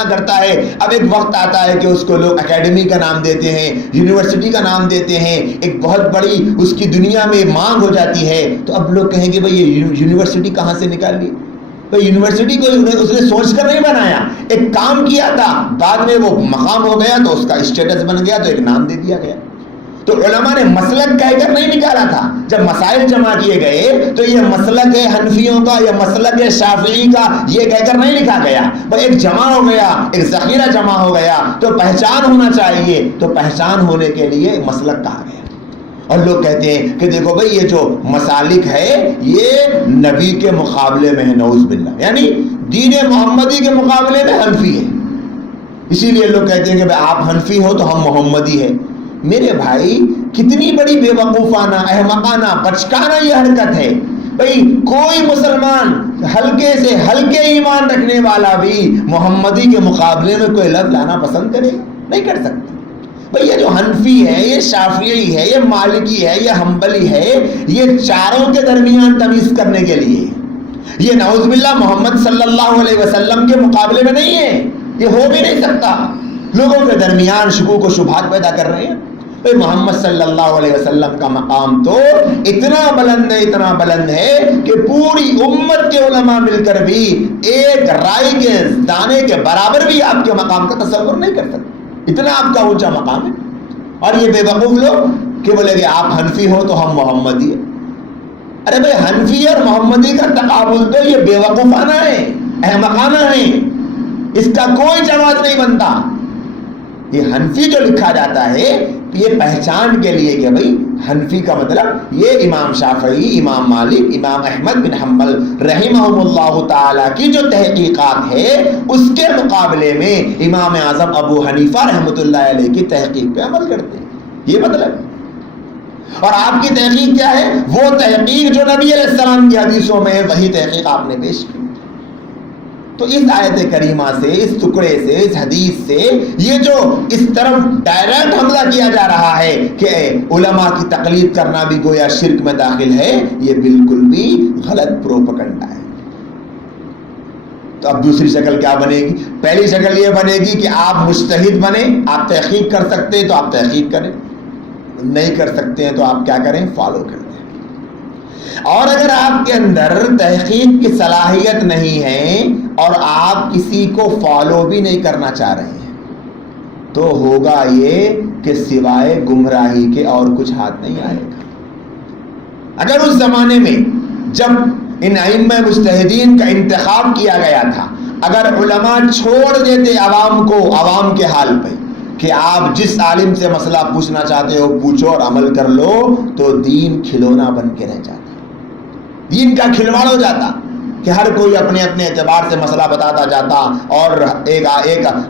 کرتا ہے. اب ایک وقت آتا ہے کہ اس کو لوگ اکیڈمی کا نام دیتے ہیں, یونیورسٹی کا نام دیتے ہیں, ایک بہت بڑی اس کی دنیا میں مانگ ہو جاتی ہے. تو اب لوگ کہیں گے بھائی یہ یونیورسٹی کہاں سے نکال لی؟ بھائی یونیورسٹی کو اس نے سوچ کر نہیں بنایا, ایک کام کیا تھا, بعد میں وہ مقام ہو گیا تو اس کا اسٹیٹس بن گیا تو ایک نام دے دیا گیا. تو علماء نے مسلک کہہ کر نہیں نکالا تھا. جب مسائل جمع کیے گئے تو یہ مسلک ہے حنفیوں کا, یہ مسلک ہے شافعی کا, یہ کہہ کر نہیں لکھا گیا. بھائی ایک جمع ہو گیا, ایک ذخیرہ جمع ہو گیا تو پہچان ہونا چاہیے, تو پہچان ہونے کے لیے مسلک کہا گیا. اور لوگ کہتے ہیں کہ دیکھو بھائی یہ جو مسالک ہے یہ نبی کے مقابلے میں ہے, نعوذ باللہ, یعنی دین محمدی کے مقابلے میں حنفی ہے. اسی لیے لوگ کہتے ہیں کہ بھائی آپ حنفی ہو تو ہم محمدی ہیں. میرے بھائی کتنی بڑی بے وقوفانہ, احمقانہ, بچکانہ یہ حرکت ہے. بھائی کوئی مسلمان ہلکے سے ہلکے ایمان رکھنے والا بھی محمدی کے مقابلے میں کوئی لفظ لانا پسند کرے, نہیں کر سکتا. بھئی یہ جو حنفی ہے, یہ شافعی ہے, یہ مالکی ہے, یہ حنبلی ہے, یہ چاروں کے درمیان تمیز کرنے کے لیے, یہ نعوذ باللہ محمد صلی اللہ علیہ وسلم کے مقابلے میں نہیں ہے, یہ ہو بھی نہیں سکتا. لوگوں کے درمیان شکوک و شبہات پیدا کر رہے ہیں. بھئی محمد صلی اللہ علیہ وسلم کا مقام تو اتنا بلند ہے کہ پوری امت کے علماء مل کر بھی ایک رائی کے دانے کے برابر بھی آپ کے مقام کا تصور نہیں کر سکتے. اتنا آپ کا اونچا مقام ہے. اور یہ بے وقوف لوگ کہ بولے کہ آپ حنفی ہو تو ہم محمدی ہیں. ارے بھائی حنفی اور محمدی کا تقابل تو یہ بے وقوفانہ ہے, احمقانہ ہے, اس کا کوئی جواز نہیں بنتا. یہ حنفی جو لکھا جاتا ہے یہ پہچان کے لیے کہ بھئی حنفی کا مطلب یہ امام شافعی, امام مالک, امام احمد بن حنبل رحمہم اللہ تعالی کی جو تحقیقات ہے اس کے مقابلے میں امام اعظم ابو حنیفہ رحمۃ اللہ علیہ کی تحقیق پہ عمل کرتے ہیں, یہ مطلب. اور آپ کی تحقیق کیا ہے؟ وہ تحقیق جو نبی علیہ السلام کی حدیثوں میں ہے, وہی تحقیق آپ نے پیش کی. تو اس آیت کریمہ سے, اس ٹکڑے سے, اس حدیث سے یہ جو اس طرف ڈائریکٹ حملہ کیا جا رہا ہے کہ علماء کی تقلید کرنا بھی گویا شرک میں داخل ہے, یہ بالکل بھی غلط پروپیگنڈا ہے. تو اب دوسری شکل کیا بنے گی؟ پہلی شکل یہ بنے گی کہ آپ مجتہد بنیں, آپ تحقیق کر سکتے ہیں تو آپ تحقیق کریں, نہیں کر سکتے ہیں تو آپ کیا کریں؟ فالو کریں. اور اگر آپ کے اندر تحقیق کی صلاحیت نہیں ہے اور آپ کسی کو فالو بھی نہیں کرنا چاہ رہے ہیں تو ہوگا یہ کہ سوائے گمراہی کے اور کچھ ہاتھ نہیں آئے گا. اگر اس زمانے میں جب ان ائمہ مجتہدین کا انتخاب کیا گیا تھا, اگر علماء چھوڑ دیتے عوام کو عوام کے حال پہ کہ آپ جس عالم سے مسئلہ پوچھنا چاہتے ہو پوچھو اور عمل کر لو, تو دین کھلونا بن کے رہ جاتا, دین کا کھلواڑ ہو جاتا کہ ہر کوئی اپنے اپنے اعتبار سے مسئلہ بتاتا جاتا اور ایک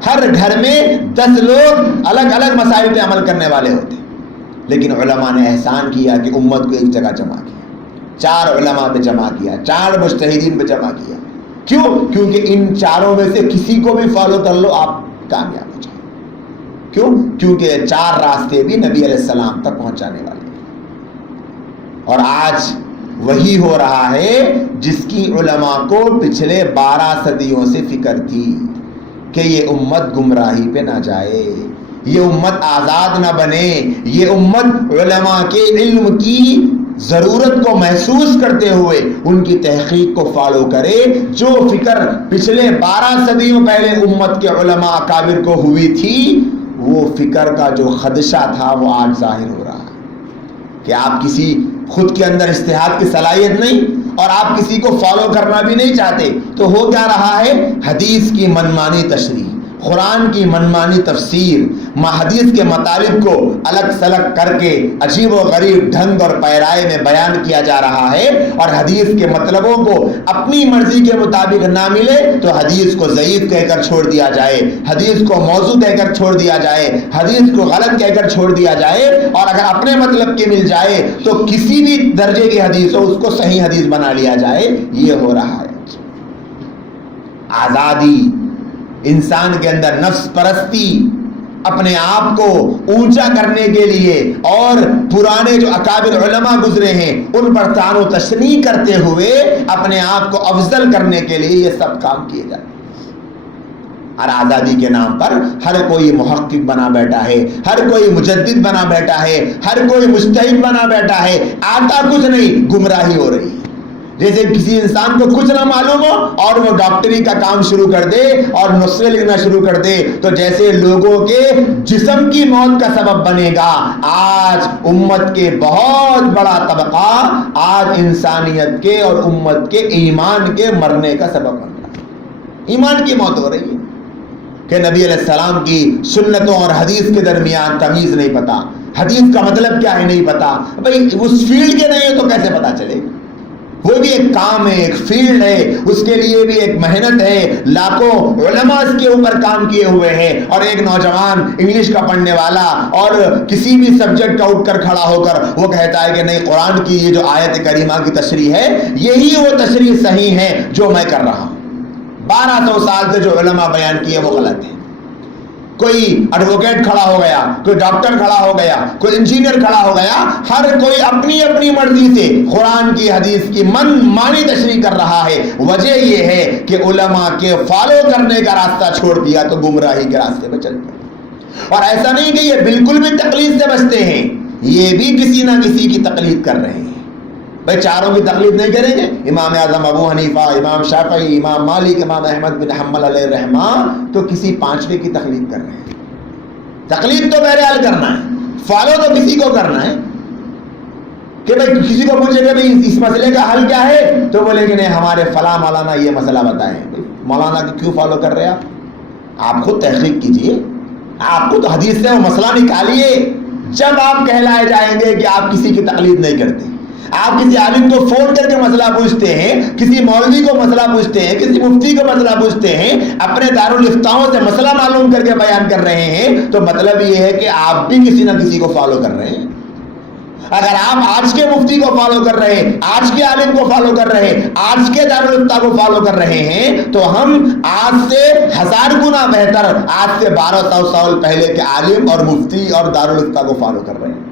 ہر گھر میں 10 لوگ الگ الگ مسائل پہ عمل کرنے والے ہوتے. لیکن علماء نے احسان کیا کہ امت کو ایک جگہ جمع کیا, 4 علماء پہ جمع کیا, 4 مجتہدین پہ جمع کیا. کیوں؟ کیونکہ ان چاروں میں سے کسی کو بھی فالو کر لو آپ کامیاب ہو جائیں. کیوں؟ کیونکہ 4 راستے بھی نبی علیہ السلام تک پہنچانے والے ہیں. اور آج وہی ہو رہا ہے جس کی علماء کو پچھلے 12 صدیوں سے فکر تھی کہ یہ امت گمراہی پہ نہ جائے, یہ امت آزاد نہ بنے, یہ امت علماء کے علم کی ضرورت کو محسوس کرتے ہوئے ان کی تحقیق کو فالو کرے. جو فکر پچھلے 12 صدیوں پہلے امت کے علماء اکابر کو ہوئی تھی, وہ فکر کا جو خدشہ تھا وہ آج ظاہر ہو رہا ہے کہ آپ کسی خود کے اندر اجتہاد کی صلاحیت نہیں اور آپ کسی کو فالو کرنا بھی نہیں چاہتے. تو ہو کیا رہا ہے؟ حدیث کی منمانی تشریح, قرآن کی منمانی تفسیر, حدیث کے مطالب کو الگ سلگ کر کے عجیب و غریب ڈھنگ اور پیرائے میں بیان کیا جا رہا ہے. اور حدیث کے مطلبوں کو اپنی مرضی کے مطابق نہ ملے تو حدیث کو ضعیف کہہ کر چھوڑ دیا جائے, حدیث کو موضوع کہہ کر چھوڑ دیا جائے, حدیث کو غلط کہہ کر چھوڑ دیا جائے. اور اگر اپنے مطلب کی مل جائے تو کسی بھی درجے کی حدیث ہو اس کو صحیح حدیث بنا لیا جائے. یہ ہو رہا ہے. آزادی, انسان کے اندر نفس پرستی, اپنے آپ کو اونچا کرنے کے لیے اور پرانے جو اکابر علماء گزرے ہیں ان پر طعن و تشنیع کرتے ہوئے اپنے آپ کو افضل کرنے کے لیے یہ سب کام کیے جاتے ہیں۔ اور آزادی کے نام پر ہر کوئی محقق بنا بیٹھا ہے، ہر کوئی مجدد بنا بیٹھا ہے، ہر کوئی مجتہد بنا بیٹھا ہے، آتا کچھ نہیں، گمراہی ہو رہی ہے۔ جیسے کسی انسان کو کچھ نہ معلوم ہو اور وہ ڈاکٹری کا کام شروع کر دے اور نسخے لکھنا شروع کر دے، تو جیسے لوگوں کے جسم کی موت کا سبب بنے گا، آج امت کے بہت بڑا طبقہ آج انسانیت کے اور امت کے ایمان کے مرنے کا سبب بن رہا ہے۔ ایمان کی موت ہو رہی ہے کہ نبی علیہ السلام کی سنتوں اور حدیث کے درمیان تمیز نہیں پتا، حدیث کا مطلب کیا ہے نہیں پتا۔ بھئی اس فیلڈ کے نہیں ہے تو کیسے پتا چلے؟ وہ بھی ایک کام ہے، ایک فیلڈ ہے، اس کے لیے بھی ایک محنت ہے، لاکھوں علماء اس کے اوپر کام کیے ہوئے ہیں، اور ایک نوجوان انگلش کا پڑھنے والا اور کسی بھی سبجیکٹ کا اٹھ کر کھڑا ہو کر وہ کہتا ہے کہ نہیں، قرآن کی یہ جو آیت کریمہ کی تشریح ہے یہی وہ تشریح صحیح ہے جو میں کر رہا ہوں۔ 1200 سال سے جو علماء بیان کیے وہ غلط ہے۔ کوئی ایڈوکیٹ کھڑا ہو گیا، کوئی ڈاکٹر کھڑا ہو گیا، کوئی انجینئر کھڑا ہو گیا، ہر کوئی اپنی اپنی مرضی سے قرآن کی حدیث کی مانی تشریح کر رہا ہے۔ وجہ یہ ہے کہ علماء کے فالو کرنے کا راستہ چھوڑ دیا تو گمراہی کے راستے پہ چل پڑے۔ اور ایسا نہیں کہ یہ بالکل بھی تقلید سے بچتے ہیں، یہ بھی کسی نہ کسی کی تقلید کر رہے ہیں۔ بھائی چاروں کی تقلید نہیں کریں گے، امام اعظم ابو حنیفہ، امام شافعی، امام مالک، امام احمد بن حنبل علیہ الرحمہ، تو کسی پانچویں کی تقلید کر رہے ہیں۔ تقلید تو بہرحال کرنا ہے، فالو تو کسی کو کرنا ہے۔ کہ بھائی کسی کو پوچھے کہ بھائی اس مسئلے کا حل کیا ہے تو بولے کہ نہیں ہمارے فلاں مولانا یہ مسئلہ بتائیں۔ مولانا کی کیوں فالو کر رہے آپ خود تحقیق کیجئے، آپ خود حدیث سے وہ مسئلہ نکالیے، جب آپ کہلائے جائیں گے کہ آپ کسی کی تقلید نہیں کرتے۔ آپ کسی عالم کو فون کر کے مسئلہ پوچھتے ہیں، کسی مولوی کو مسئلہ پوچھتے ہیں، کسی مفتی کو مسئلہ پوچھتے ہیں، اپنے دارالفتاؤں سے مسئلہ معلوم کر کے بیان کر رہے ہیں، تو مطلب یہ ہے کہ آپ بھی کسی نہ کسی کو فالو کر رہے ہیں۔ اگر آپ آج کے مفتی کو فالو کر رہے ہیں، آج کے عالم کو فالو کر رہے ہیں، آج کے دارالفتہ کو فالو کر رہے ہیں، تو ہم آج سے 1000 گنا بہتر آج سے 1200 سال پہلے کے عالم اور مفتی اور دارالفتہ کو فالو کر رہے ہیں۔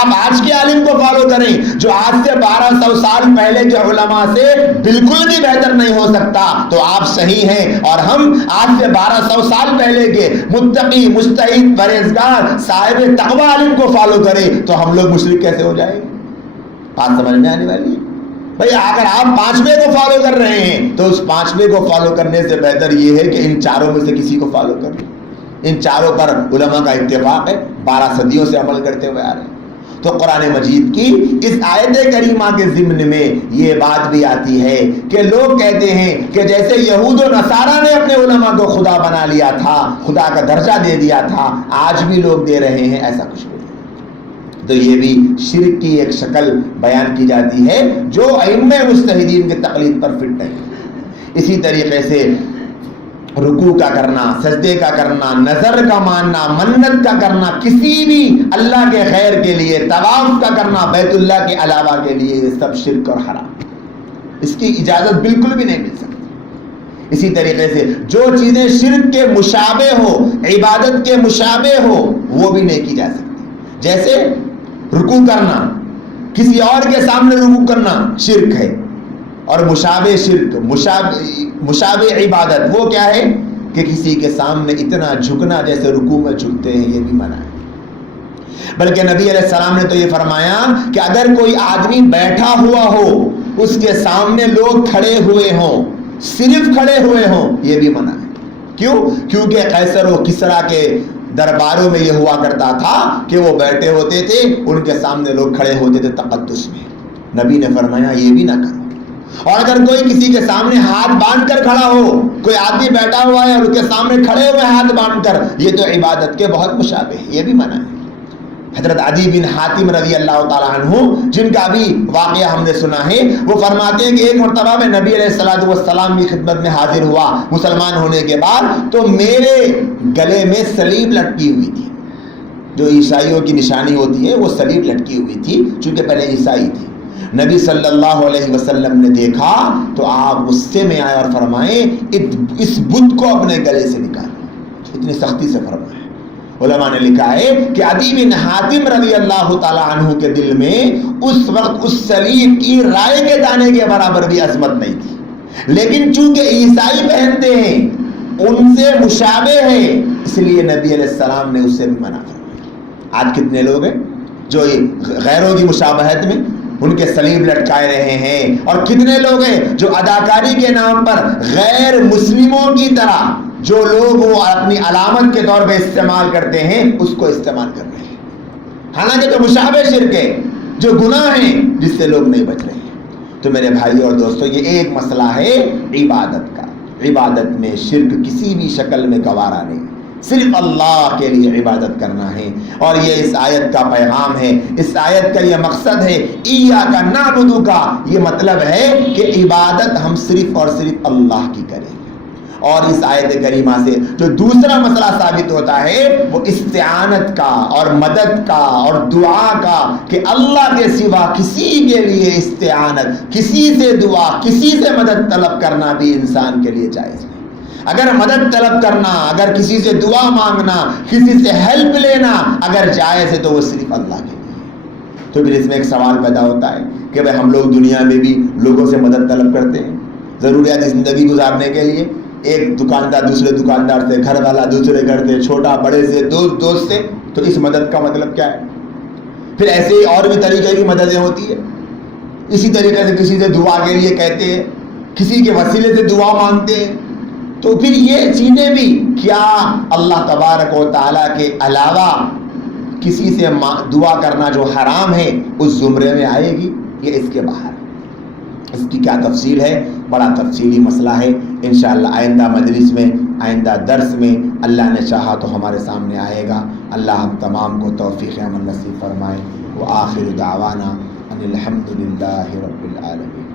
آپ آج کے عالم کو فالو کریں جو آج سے 1200 سال پہلے کے علماء سے بالکل بھی بہتر نہیں ہو سکتا، تو آپ صحیح ہیں۔ اور ہم آج سے 1200 سال پہلے کے متقی، مجتہد، پرہیزگار، صاحب تقوی عالم کو فالو کریں تو ہم لوگ مشرک کیسے ہو جائیں گے؟ بات سمجھ میں آنے والی ہے بھئی۔ اگر آپ 5ویں کو فالو کر رہے ہیں تو اس 5ویں کو فالو کرنے سے بہتر یہ ہے کہ ان چاروں میں سے کسی کو فالو کر لیں۔ ان چاروں پر علماء کا اتفاق ہے، 12 صدیوں سے عمل کرتے ہوئے آ رہے ہیں۔ تو قرآن مجید کی اس آیت کریمہ کے ضمن میں یہ بات بھی آتی ہے کہ لوگ کہتے ہیں کہ جیسے یہود و نصارہ نے اپنے علماء کو خدا بنا لیا تھا، خدا کا درجہ دے دیا تھا، آج بھی لوگ دے رہے ہیں، ایسا کچھ نہیں۔ تو یہ بھی شرک کی ایک شکل بیان کی جاتی ہے جو ائمہ مجتہدین کے تقلید پر فٹ نہیں۔ اسی طریقے سے رکوع کا کرنا، سجدے کا کرنا، نظر کا ماننا، منت کا کرنا، کسی بھی اللہ کے خیر کے لیے طواف کا کرنا بیت اللہ کے علاوہ کے لیے، یہ سب شرک اور حرام، اس کی اجازت بالکل بھی نہیں مل سکتی۔ اسی طریقے سے جو چیزیں شرک کے مشابہ ہو، عبادت کے مشابہ ہو، وہ بھی نہیں کی جا سکتی۔ جیسے رکوع کرنا، کسی اور کے سامنے رکوع کرنا شرک ہے، اور مشابہ شرک، مشابہ عبادت وہ کیا ہے کہ کسی کے سامنے اتنا جھکنا جیسے رکوع میں جھکتے ہیں، یہ بھی منع ہے۔ بلکہ نبی علیہ السلام نے تو یہ فرمایا کہ اگر کوئی آدمی بیٹھا ہوا ہو، اس کے سامنے لوگ کھڑے ہوئے ہوں، صرف کھڑے ہوئے ہوں، یہ بھی منع ہے۔ کیوں؟ کیونکہ قیصر و کسریٰ کے درباروں میں یہ ہوا کرتا تھا کہ وہ بیٹھے ہوتے تھے، ان کے سامنے لوگ کھڑے ہوتے تھے تقدس میں۔ نبی نے فرمایا یہ بھی نہ کرو۔ اور اگر کوئی کسی کے سامنے ہاتھ باندھ کر کھڑا ہو، کوئی آدمی بیٹھا ہوا ہے اور اس کے سامنے کھڑے ہوئے ہاتھ باندھ کر، یہ تو عبادت کے بہت مشابہ ہے، یہ بھی منع ہے۔ حضرت عدی بن حاتم رضی اللہ تعالیٰ عنہ، جن کا بھی واقعہ ہم نے سنا ہے، وہ فرماتے ہیں کہ ایک مرتبہ میں نبی علیہ السلام کی خدمت میں حاضر ہوا مسلمان ہونے کے بعد، تو میرے گلے میں صلیب لٹکی ہوئی تھی۔ جو عیسائیوں کی نشانی ہوتی ہے وہ صلیب لٹکی ہوئی تھی، چونکہ پہلے عیسائی تھی۔ نبی صلی اللہ علیہ وسلم نے دیکھا تو آپ غصے میں آئے اور فرمائے اس بت کو اپنے گلے سے نکالو، اتنی سختی سے فرمایا۔ علماء نے لکھا ہے کہ عدی بن حاتم رضی اللہ تعالیٰ عنہ کے دل میں اس وقت اس صلیب کی رائے کے دانے کے برابر بھی عظمت نہیں تھی، لیکن چونکہ عیسائی پہنتے ہیں، ان سے مشابہ ہے، اس لیے نبی علیہ السلام نے اس سے بھی منع فرمایا۔ آج کتنے لوگ ہیں جو غیروں کی مشابہت میں ان کے صلیب لٹکائے رہے ہیں، اور کتنے لوگ ہیں جو اداکاری کے نام پر غیر مسلموں کی طرح جو لوگ وہ اپنی علامت کے طور پہ استعمال کرتے ہیں اس کو استعمال کر رہے ہیں، حالانکہ جو مشابہ شرک ہے، جو گناہ ہیں جس سے لوگ نہیں بچ رہے ہیں۔ تو میرے بھائی اور دوستو، یہ ایک مسئلہ ہے عبادت کا۔ عبادت میں شرک کسی بھی شکل میں گوارا نہیں، صرف اللہ کے لیے عبادت کرنا ہے، اور یہ اس آیت کا پیغام ہے، اس آیت کا یہ مقصد ہے۔ ایاک نعبد کا یہ مطلب ہے کہ عبادت ہم صرف اور صرف اللہ کی کریں گے۔ اور اس آیت کریمہ سے جو دوسرا مسئلہ ثابت ہوتا ہے وہ استعانت کا اور مدد کا اور دعا کا، کہ اللہ کے سوا کسی کے لیے استعانت، کسی سے دعا، کسی سے مدد طلب کرنا بھی انسان کے لیے جائز نہیں۔ اگر مدد طلب کرنا، اگر کسی سے دعا مانگنا، کسی سے ہیلپ لینا اگر جائز ہے تو وہ صرف اللہ کے لیے۔ تو پھر اس میں ایک سوال پیدا ہوتا ہے کہ بھائی ہم لوگ دنیا میں بھی لوگوں سے مدد طلب کرتے ہیں ضروریات زندگی گزارنے کے لیے، ایک دکاندار دوسرے دکاندار سے، گھر والا دوسرے گھر سے، چھوٹا بڑے سے، دوست سے، تو اس مدد کا مطلب کیا ہے؟ پھر ایسے ہی اور بھی طریقے کی مددیں ہوتی ہے، اسی طریقے سے کسی سے دعا کے لیے کہتے ہیں، کسی کے وسیلے سے دعا مانگتے ہیں، تو پھر یہ چیزیں بھی کیا اللہ تبارک و تعالیٰ کے علاوہ کسی سے دعا کرنا جو حرام ہے اس زمرے میں آئے گی؟ یہ اس کے باہر۔ اس کی کیا تفصیل ہے؟ بڑا تفصیلی مسئلہ ہے، انشاءاللہ آئندہ مجلس میں، آئندہ درس میں اللہ نے چاہا تو ہمارے سامنے آئے گا۔ اللہ ہم تمام کو توفیق عمل نصیب فرمائے۔ وآخر دعوانا ان الحمد للہ رب العالمین۔